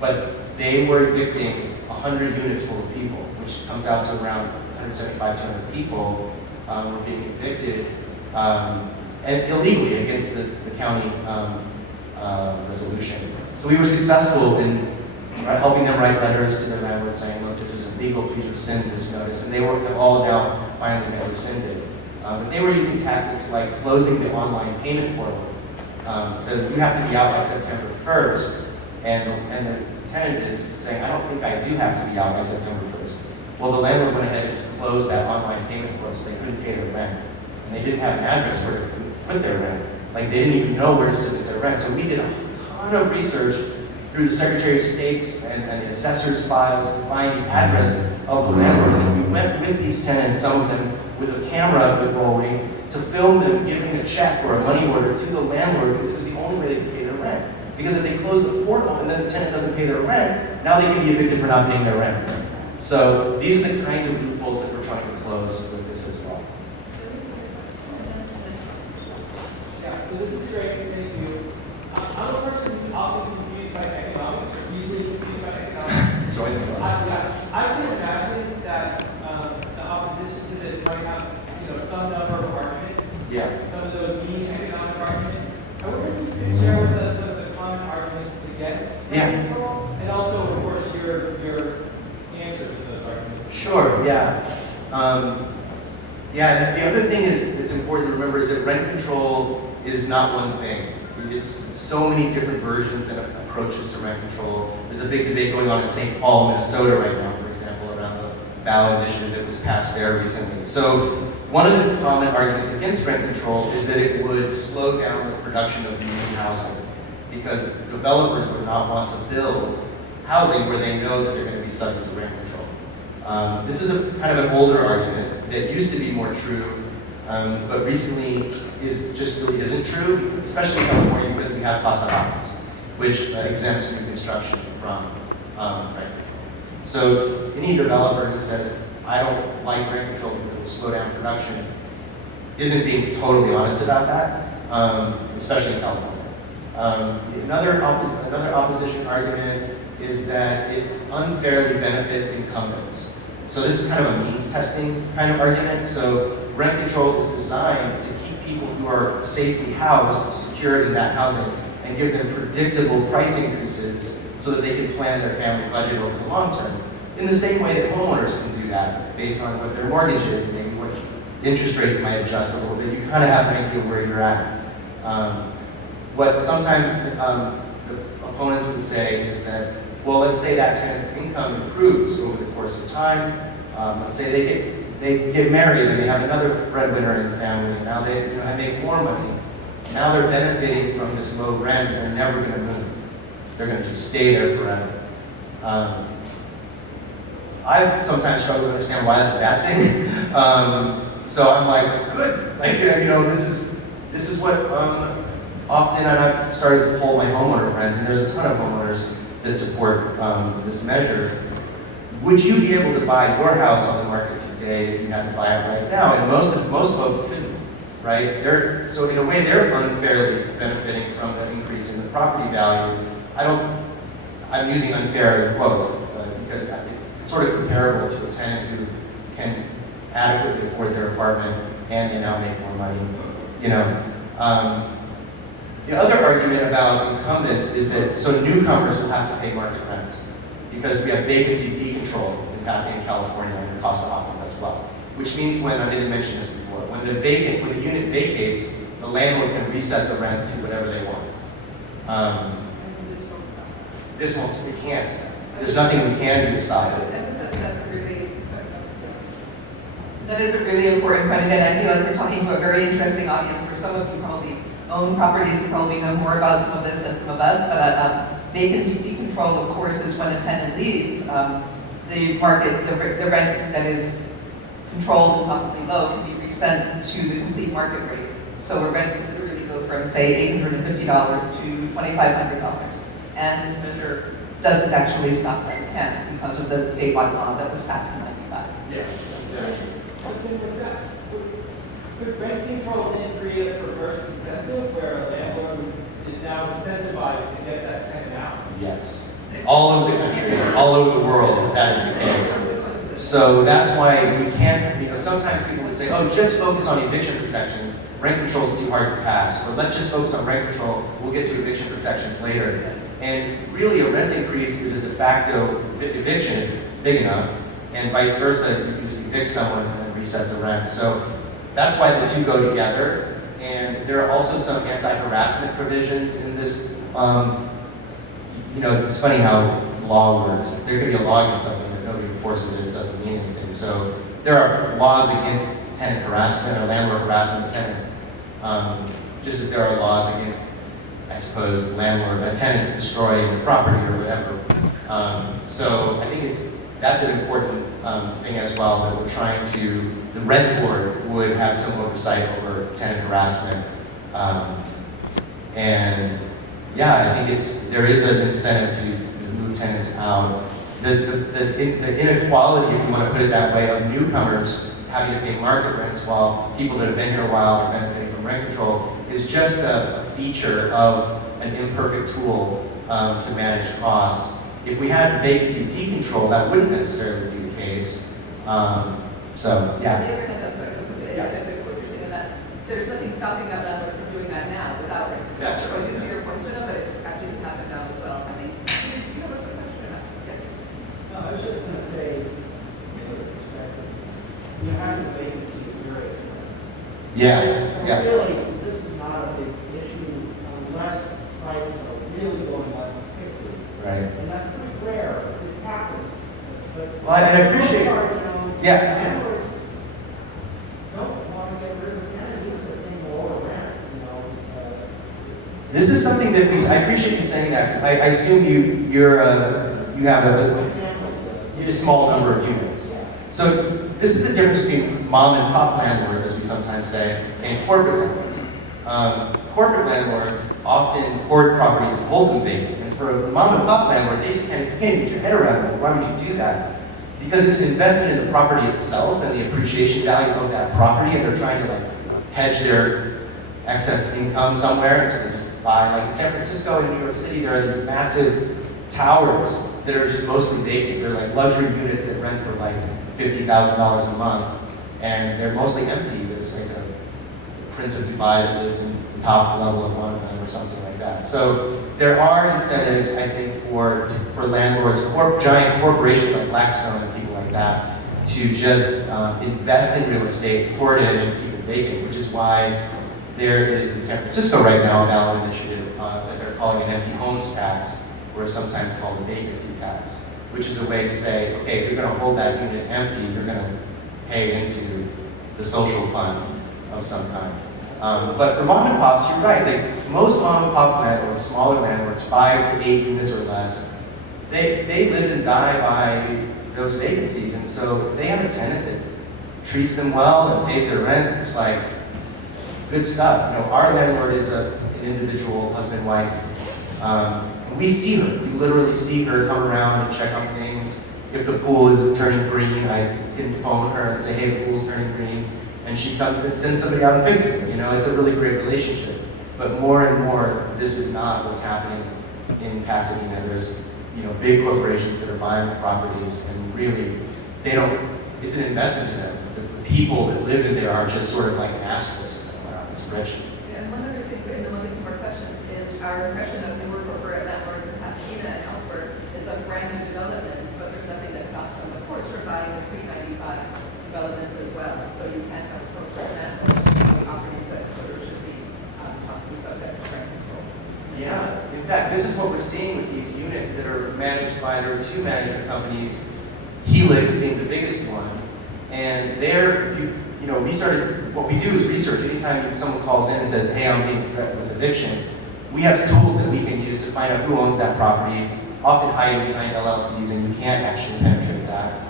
But they were evicting 100 units full of people, which comes out to around 175, 200 people were being evicted and illegally against the county resolution. So we were successful in helping them write letters to their landlord saying, look, this isn't legal, please rescind this notice. And they were all now finally been rescinded. But they were using tactics like closing the online payment portal. So you have to be out by September 1st, and the tenant is saying, I don't think I do have to be out by September 1st. Well, the landlord went ahead and just closed that online payment portal so they couldn't pay their rent. And they didn't have an address where to put their rent. Like, they didn't even know where to submit their rent. So we did a ton of research through the Secretary of State's and the assessor's files to find the address of the landlord. And we went with these tenants, some of them with a camera rolling, to film them giving a check or a money order to the landlord because it was the only way they could pay their rent. Because if they close the portal and then the tenant doesn't pay their rent, now they can be evicted for not paying their rent. So these are the kinds of loopholes that we're trying to close with this as well. Yeah, so this is great, thank you. I'm a person who's often confused by economics, or easily confused by economics. Join the club. I can imagine that the opposition to this might have, some number of arguments. Yeah. Some of those being economic arguments. I wonder if you could share with us some of the common arguments against rent control, and also, of course, your answers to those arguments. Sure, yeah. The other thing that's important to remember is that rent control is not one thing. It's so many different versions and approaches to rent control. There's a big debate going on in St. Paul, Minnesota right now, for example, around the ballot initiative that was passed there recently. So one of the common arguments against rent control is that it would slow down the production of new housing because developers would not want to build housing where they know that they're going to be subject to rent control. This is a kind of an older argument that used to be more true, but recently really isn't true, especially in California because we have Pasadena, which exempts new construction from rent control. So any developer who says, I don't like rent control because it will slow down production, isn't being totally honest about that, especially in California. Another opposition argument is that it unfairly benefits incumbents. So this is kind of a means testing kind of argument. So rent control is designed to keep people who are safely housed secure in that housing and give them predictable price increases so that they can plan their family budget over the long term. In the same way that homeowners can do that based on what their mortgage is and maybe what interest rates might adjust a little bit. You kind of have an idea where you're at. What sometimes the opponents would say is that, well, let's say that tenant's income improves over the course of time. Let's say they get married and they have another breadwinner in the family, and now they make more money. Now they're benefiting from this low rent and they're never going to move. They're going to just stay there forever. I've sometimes struggled to understand why that's a bad thing. So I'm like, good. Like, this is what often I've started to poll my homeowner friends, and there's a ton of homeowners that support this measure. Would you be able to buy your house on the market today if you had to buy it right now? And most folks couldn't, right? So in a way, they're unfairly benefiting from the increase in the property value. I'm using unfair in quotes because it's sort of comparable to a tenant who can adequately afford their apartment and they now make more money. You know, the other argument about incumbents is that so newcomers will have to pay market rents because we have vacancy decontrol in California and in Costa Hawkins as well. Which means when, I didn't mention this before, when the unit vacates, the landlord can reset the rent to whatever they want. This won't, it can't. There's nothing we can do to stop it. That is a really important point. Again, I feel like we're talking to a very interesting audience. For some of you probably own properties, you probably know more about some of this than some of us, but vacancy decontrol, of course, is when a tenant leaves, the market, the rent that is controlled and possibly low can be reset to the complete market rate. So a rent could literally go from, say, $850 to $2,500. And this measure doesn't actually stop that, it can, because of the statewide law that was passed in 95. Yeah, exactly. Could rent control then create a perverse incentive where a landlord is now incentivized to get that tenant out? Yes. All over the country, all over the world, that is the case. So that's why we can't, you know, sometimes people would say, oh, just focus on eviction protections. Rent control is too hard to pass. Or let's just focus on rent control. We'll get to eviction protections later. And really, a rent increase is a de facto eviction if it's big enough. And vice versa, you can just evict someone and reset the rent. So that's why the two go together. And there are also some anti-harassment provisions in this. You know, it's funny how law works. There could be a law against something that nobody enforces it, it doesn't mean anything. So there are laws against tenant harassment or landlord harassment of tenants, just as there are laws against, I suppose, tenants destroying the property or whatever. So I think that's an important thing as well, that we're trying to, the rent board would have some oversight over tenant harassment. And yeah, I think there is an incentive to move tenants out. The inequality, if you want to put it that way, of newcomers having to pay market rents while people that have been here a while are benefiting from rent control is just a feature of an imperfect tool to manage costs. If we had vacancy decontrol, that wouldn't necessarily be the case. So, yeah. There's nothing stopping that landlord from doing that now without it. That's right. So I do see your point, but it actually can happen now as well. I think, you have a quick question or not? Yes. No, I was just going to say, you have a vacancy period. Yeah, yeah. Really, this is not a big issue unless prices are really going up quickly. Right. And that's pretty rare. It happens. But Well, and I appreciate, yeah. landlords don't want to get rid of tenants if they're paying lower rent, you know. This is something that I appreciate you saying that, because I assume you have a small number of units. So this is the difference between mom and pop landlords, as we sometimes say, and corporate landlords. Corporate landlords often hoard properties and hold them vacant. And for a mom and pop landlord, they just can't get your head around it. Why would you do that? Because it's an investment in the property itself and the appreciation value of that property, and they're trying to hedge their excess income somewhere, and so they just buy. Like in San Francisco and New York City, there are these massive towers that are just mostly vacant. They're like luxury units that rent for like $50,000 a month, and they're mostly empty. There's like a Prince of Dubai that lives in the top level of one of them or something like that. So there are incentives, I think, for landlords, giant corporations like Blackstone and people like that, to just invest in real estate, hoard it, and keep it vacant, which is why there is in San Francisco right now a ballot initiative that they're calling an empty homes tax, or sometimes called a vacancy tax, which is a way to say, okay, if you're going to hold that unit empty, you're going to pay into the social fund of some kind. But for mom and pops, you're right. Like most mom and pop landlords, smaller landlords, 5 to 8 units or less, they live and die by those vacancies. And so if they have a tenant that treats them well and pays their rent, it's like good stuff. You know, our landlord is an individual husband, wife. We see her. We literally see her come around and check on things. If the pool is turning green, I can phone her and say, hey, the pool's turning green. And she comes and sends somebody out and fixes it. You know, it's a really great relationship. But more and more, this is not what's happening in Pasadena. There's, big corporations that are buying the properties, and really, it's an investment to them. The people that live in there are just sort of like asterisks around this spreadsheet. Yeah, and one other thing, and then we'll get to more questions, is our impression of newer corporate landlords in Pasadena and elsewhere is of brand new developments, but there's nothing that stops them, of course, from buying the pre-95 developments as well. So you can have corporate landlords doing properties that should be possibly subject to rent control. Yeah, in fact, this is what we're seeing with these units that are managed by, there are two management companies, Helix being the biggest one, and there, you know, what we do is research. Anytime someone calls in and says, hey, I'm being threatened with eviction, we have tools that we can use to find out who owns that property. It's often hiding behind LLCs, and you can't actually penetrate that.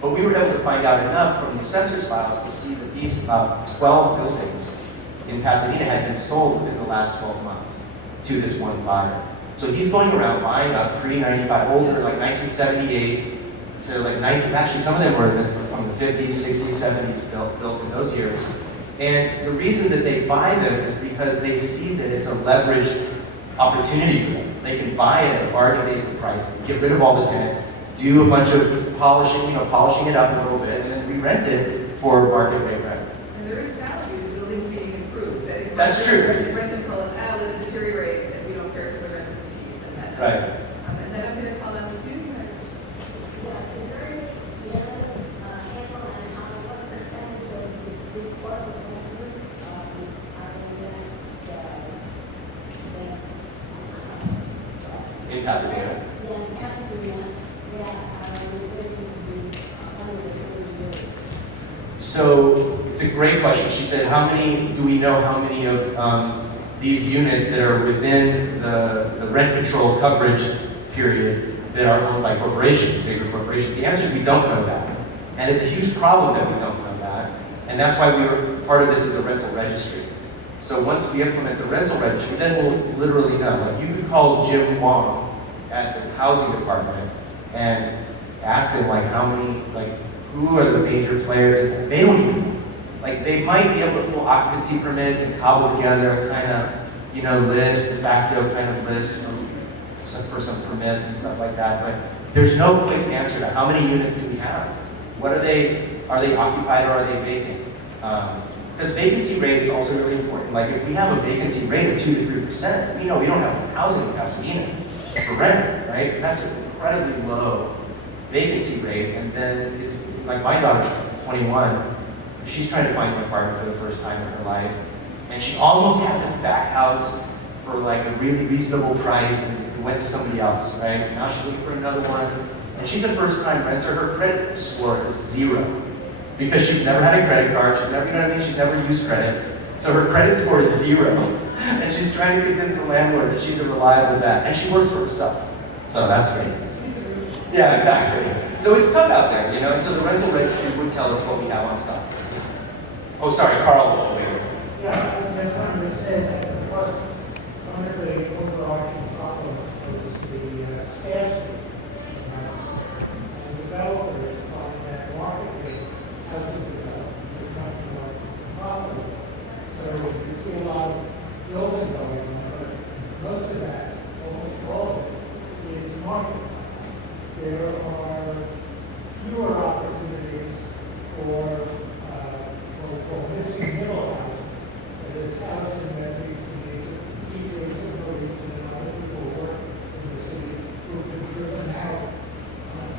But we were able to find out enough from the assessor's files to see that these 12 buildings in Pasadena had been sold within the last 12 months to this one buyer. So he's going around buying up pre-95, older, like 1978 to like 19, actually some of them were from the 50s, 60s, 70s built in those years. And the reason that they buy them is because they see that it's a leveraged opportunity for them. They can buy it at a bargain-based price, get rid of all the tenants, do a bunch of polishing, polishing it up a little bit, and then re-rent it for market rate rent. And there is value to buildings being improved. That's true. Rent control is, let it deteriorate, and we don't care because the rent is cheap. And that Right. And then I'm going to call on the student. Yeah, is there any handle on how, what percentage of the big corporate residents are in In Pasadena. yeah, Pasadena, that are within the under the 30 years? So it's a great question. She said, do we know how many of these units that are within the rent control coverage period that are owned by corporations, bigger corporations? The answer is we don't know that. And it's a huge problem that we don't know that. And that's why part of this is a rental registry. So once we implement the rental registry, then we'll literally know. Like you could call Jim Wong at the housing department and ask them who are the major players. They don't even know. Like they might be able to pull occupancy permits and cobble together a kind of list, de facto kind of list for some permits and stuff like that. But there's no quick answer to how many units do we have? What are they occupied or are they vacant? Because vacancy rate is also really important. Like if we have a vacancy rate of 2 to 3%, we know we don't have housing in Pasadena for rent, right? Because that's an incredibly low vacancy rate. And then it's like my daughter's 21. She's trying to find an apartment for the first time in her life. And she almost had this back house for like a really reasonable price and went to somebody else, right? Now she's looking for another one. And she's a first-time renter. Her credit score is 0. Because she's never had a credit card, she's never, she's never used credit. So her credit score is 0. And she's trying to convince the landlord that she's a reliable bet. And she works for herself. So that's great. Yeah, exactly. So it's tough out there, And so the rental registry would tell us what we have on stock. Oh, sorry, Carl was waiting. Yeah, I just wanted to say that, of course, one of the overarching problems is the scarcity of housing. And developers find that market rate housing development is much more profitable. So you see a lot of building going on, but most of that, almost all of it, is market. There are fewer opportunities for what we call missing middle housing. That is housing that these teachers and police and other people who work in the city who've been driven out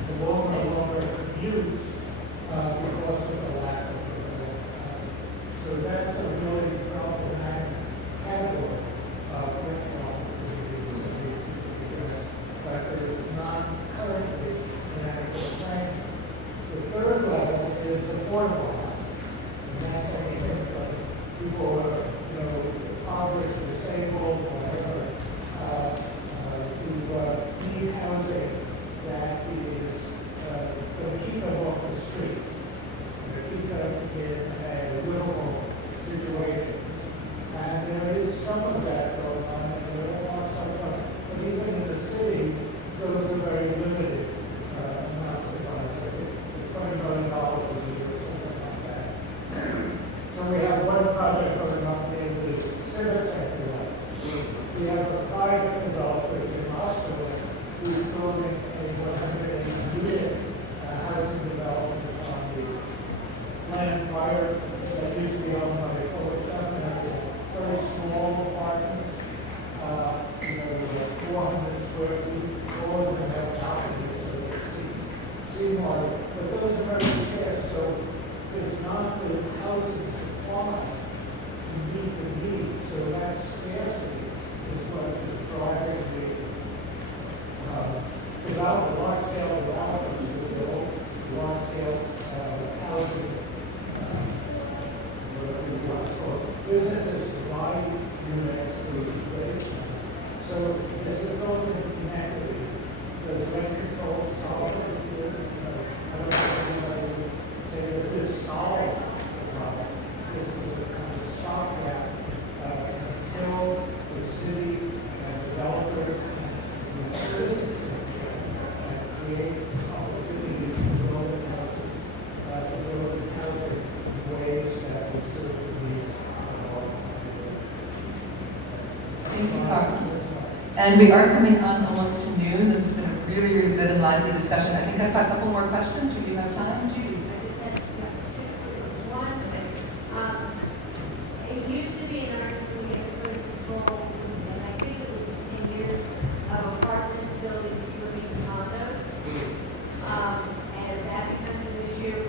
to longer and longer commutes because of the lack of housing. So that's a really problematic category of rental opportunities in these because but there's not currently an adequate plan. The third level is affordable housing. And that's anything Spire that used to be owned by the Phillips Company, very small apartments, with 400 square feet, all of them have balconies, so they see more. But those are very scarce, so there's not the housing supply to meet the needs. So that scarcity is what is driving the large-scale developers who build large-scale housing, whatever you want to call it, businesses to buy units to replace them. So there's a building inequity. Does rent control solve it here? I don't know if anybody would say that this solves the problem. This is a kind of stopgap until the city and developers and citizens create opportunities to build housing, in ways that would serve the needs of all. Thank you, Carl. And we are coming on almost to noon. This has been a really, really good and lively discussion. I think I saw a couple more questions. Or do you have time, Judy? One, it used to be an argument against rent control, and I think it was 10 years of apartment buildings becoming condos. And that becomes an issue.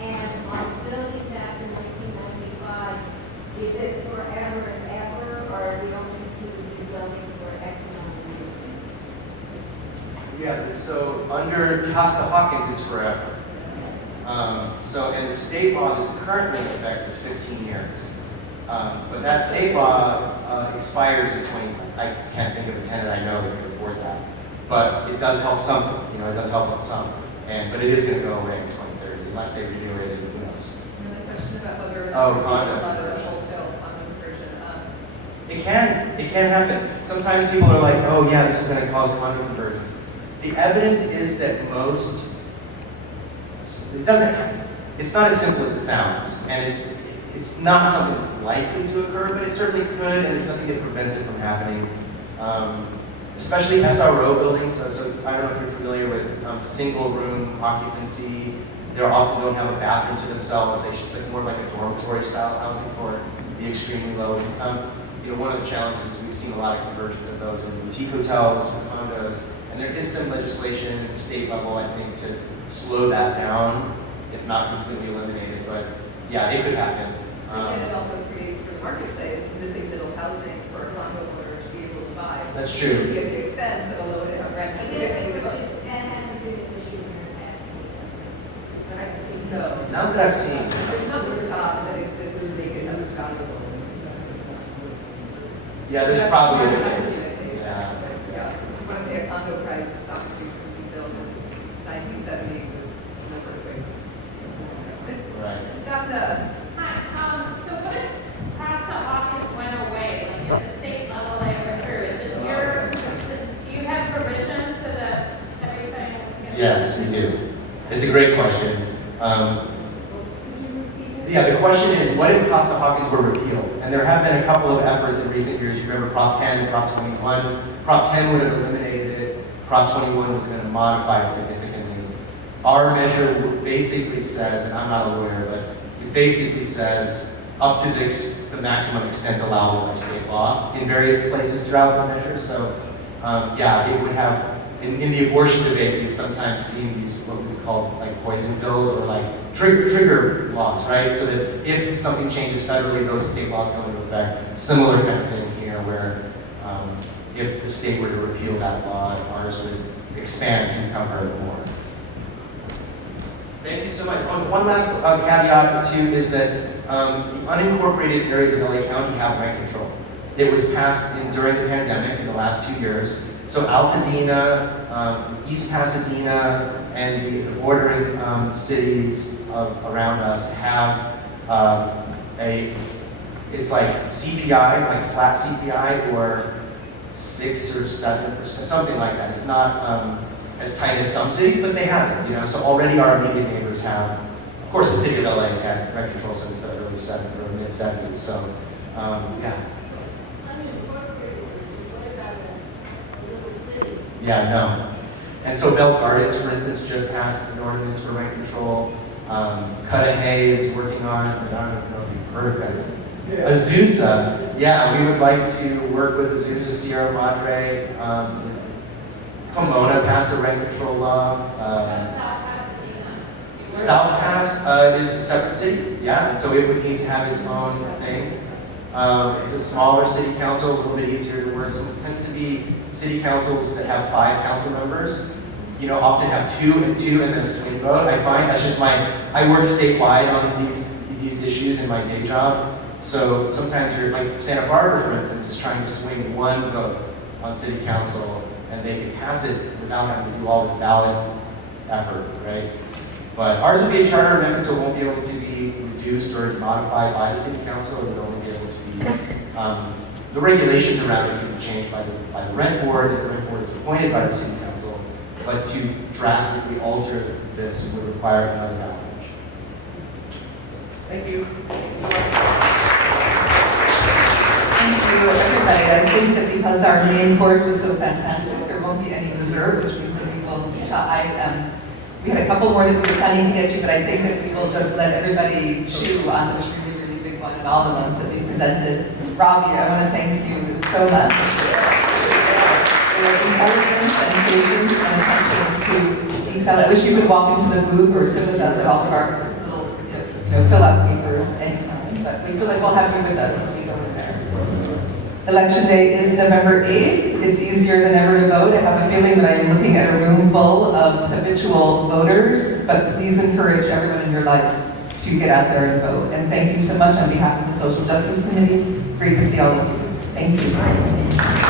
And on buildings after 1995, is it forever and ever, or are we also considered to be building for X amount of years? Yeah, so under Costa-Hawkins, it's forever. And the state law that's currently in effect is 15 years. But that state law expires in 20. I can't think of a tenant I know that could afford that. But it does help something. It does help some. But it is going to go away in 2030 unless they renew it. Who knows? Another question about whether Condo. a wholesale condo conversion. It can happen. Sometimes people are like, oh yeah, this is going to cause condo conversions. The evidence is that it's not as simple as it sounds. And it's not something that's likely to occur, but it certainly could, and there's nothing that prevents it from happening. Especially SRO buildings, so I don't know if you're familiar with single room occupancy. They often don't have a bathroom to themselves. It's like more like a dormitory style housing for the extremely low income. One of the challenges, we've seen a lot of conversions of those in boutique hotels or condos, and there is some legislation at the state level, I think, to slow that down, if not completely eliminate it. But yeah, it could happen. And it also creates for the marketplace missing middle housing for a condo owner to be able to buy. That's true. At the expense of a low income rent. That hasn't been an issue in the past. No. Not that I've seen. There's no stop that exists to make it unvaluable. Yeah, there's probably a That's case. the case. Yeah. Yeah. You want to pay a condo price, it's not to be built in 1970 with an earthquake. Right. Daphne. Hi, so what if Costa-Hawkins went away, like at the state level they withdrew it? Do you have provisions so that everything? Yes, we do. It's a great question. Yeah, the question is, what if Costa-Hawkins were repealed? And there have been a couple of efforts in recent years. You remember Prop 10, Prop 21. Prop 10 would have eliminated it. Prop 21 was going to modify it significantly. Our measure basically says, and I'm not a lawyer, but it basically says up to the maximum extent allowable by state law in various places throughout the measure. So, yeah, it would have. In the abortion debate, we've sometimes seen these what we call like poison pills or like trigger laws, right? So that if something changes federally, those state laws go into effect. Similar kind of thing here, where if the state were to repeal that law, ours would expand to cover it more. Thank you so much. One last caveat too is that the unincorporated areas of LA County have rent control. It was passed during the pandemic in the last 2 years. So Altadena, East Pasadena, and the bordering cities around us have it's like CPI, like flat CPI, or 6 or 7%, something like that. It's not as tight as some cities, but they have it. So already our immediate neighbors have. Of course, the city of LA has had rent control since the early 70s or mid 70s. So yeah. Yeah, no. And so Bell Gardens, for instance, just passed an ordinance for rent control. Cudahy is working on, I don't know if you've heard of it. Azusa, yeah, we would like to work with Azusa, Sierra Madre, Pomona passed a rent control law. South Pass is a separate city, yeah, and so it would need to have its own thing. It's a smaller city council, a little bit easier to work. So it tends to be city councils that have 5 council members. You know, often have 2 and 2 and then a swing vote. I find that's just I work statewide on these issues in my day job. So sometimes you're like Santa Barbara, for instance, is trying to swing 1 vote on city council, and they can pass it without having to do all this ballot effort, right? But ours will be a charter amendment, so it won't be able to be reduced or modified by the city council. It would only be able to be, the regulations around it can be changed by the rent board, and the rent board is appointed by the city council. But to drastically alter this would require another ballot. Thank you. So much. Thank you, everybody. I think that because our main course was so fantastic, there won't be any dessert, which means that we will, we had a couple more that we were planning to get to, but I think that we will just let everybody chew on this really, really big one and all the ones that we presented. Robbie, I want to thank you so much for your intelligence and patience and attention to detail. I wish you could walk into the booth or sit with us at all of our little, fill-out papers anytime, but we feel like we'll have you with us as we go in there. Election day is November 8th. It's easier than ever to vote. I have a feeling that I am looking at a room full of habitual voters, but please encourage everyone in your life to get out there and vote. And thank you so much on behalf of the Social Justice Committee. Great to see all of you. Thank you.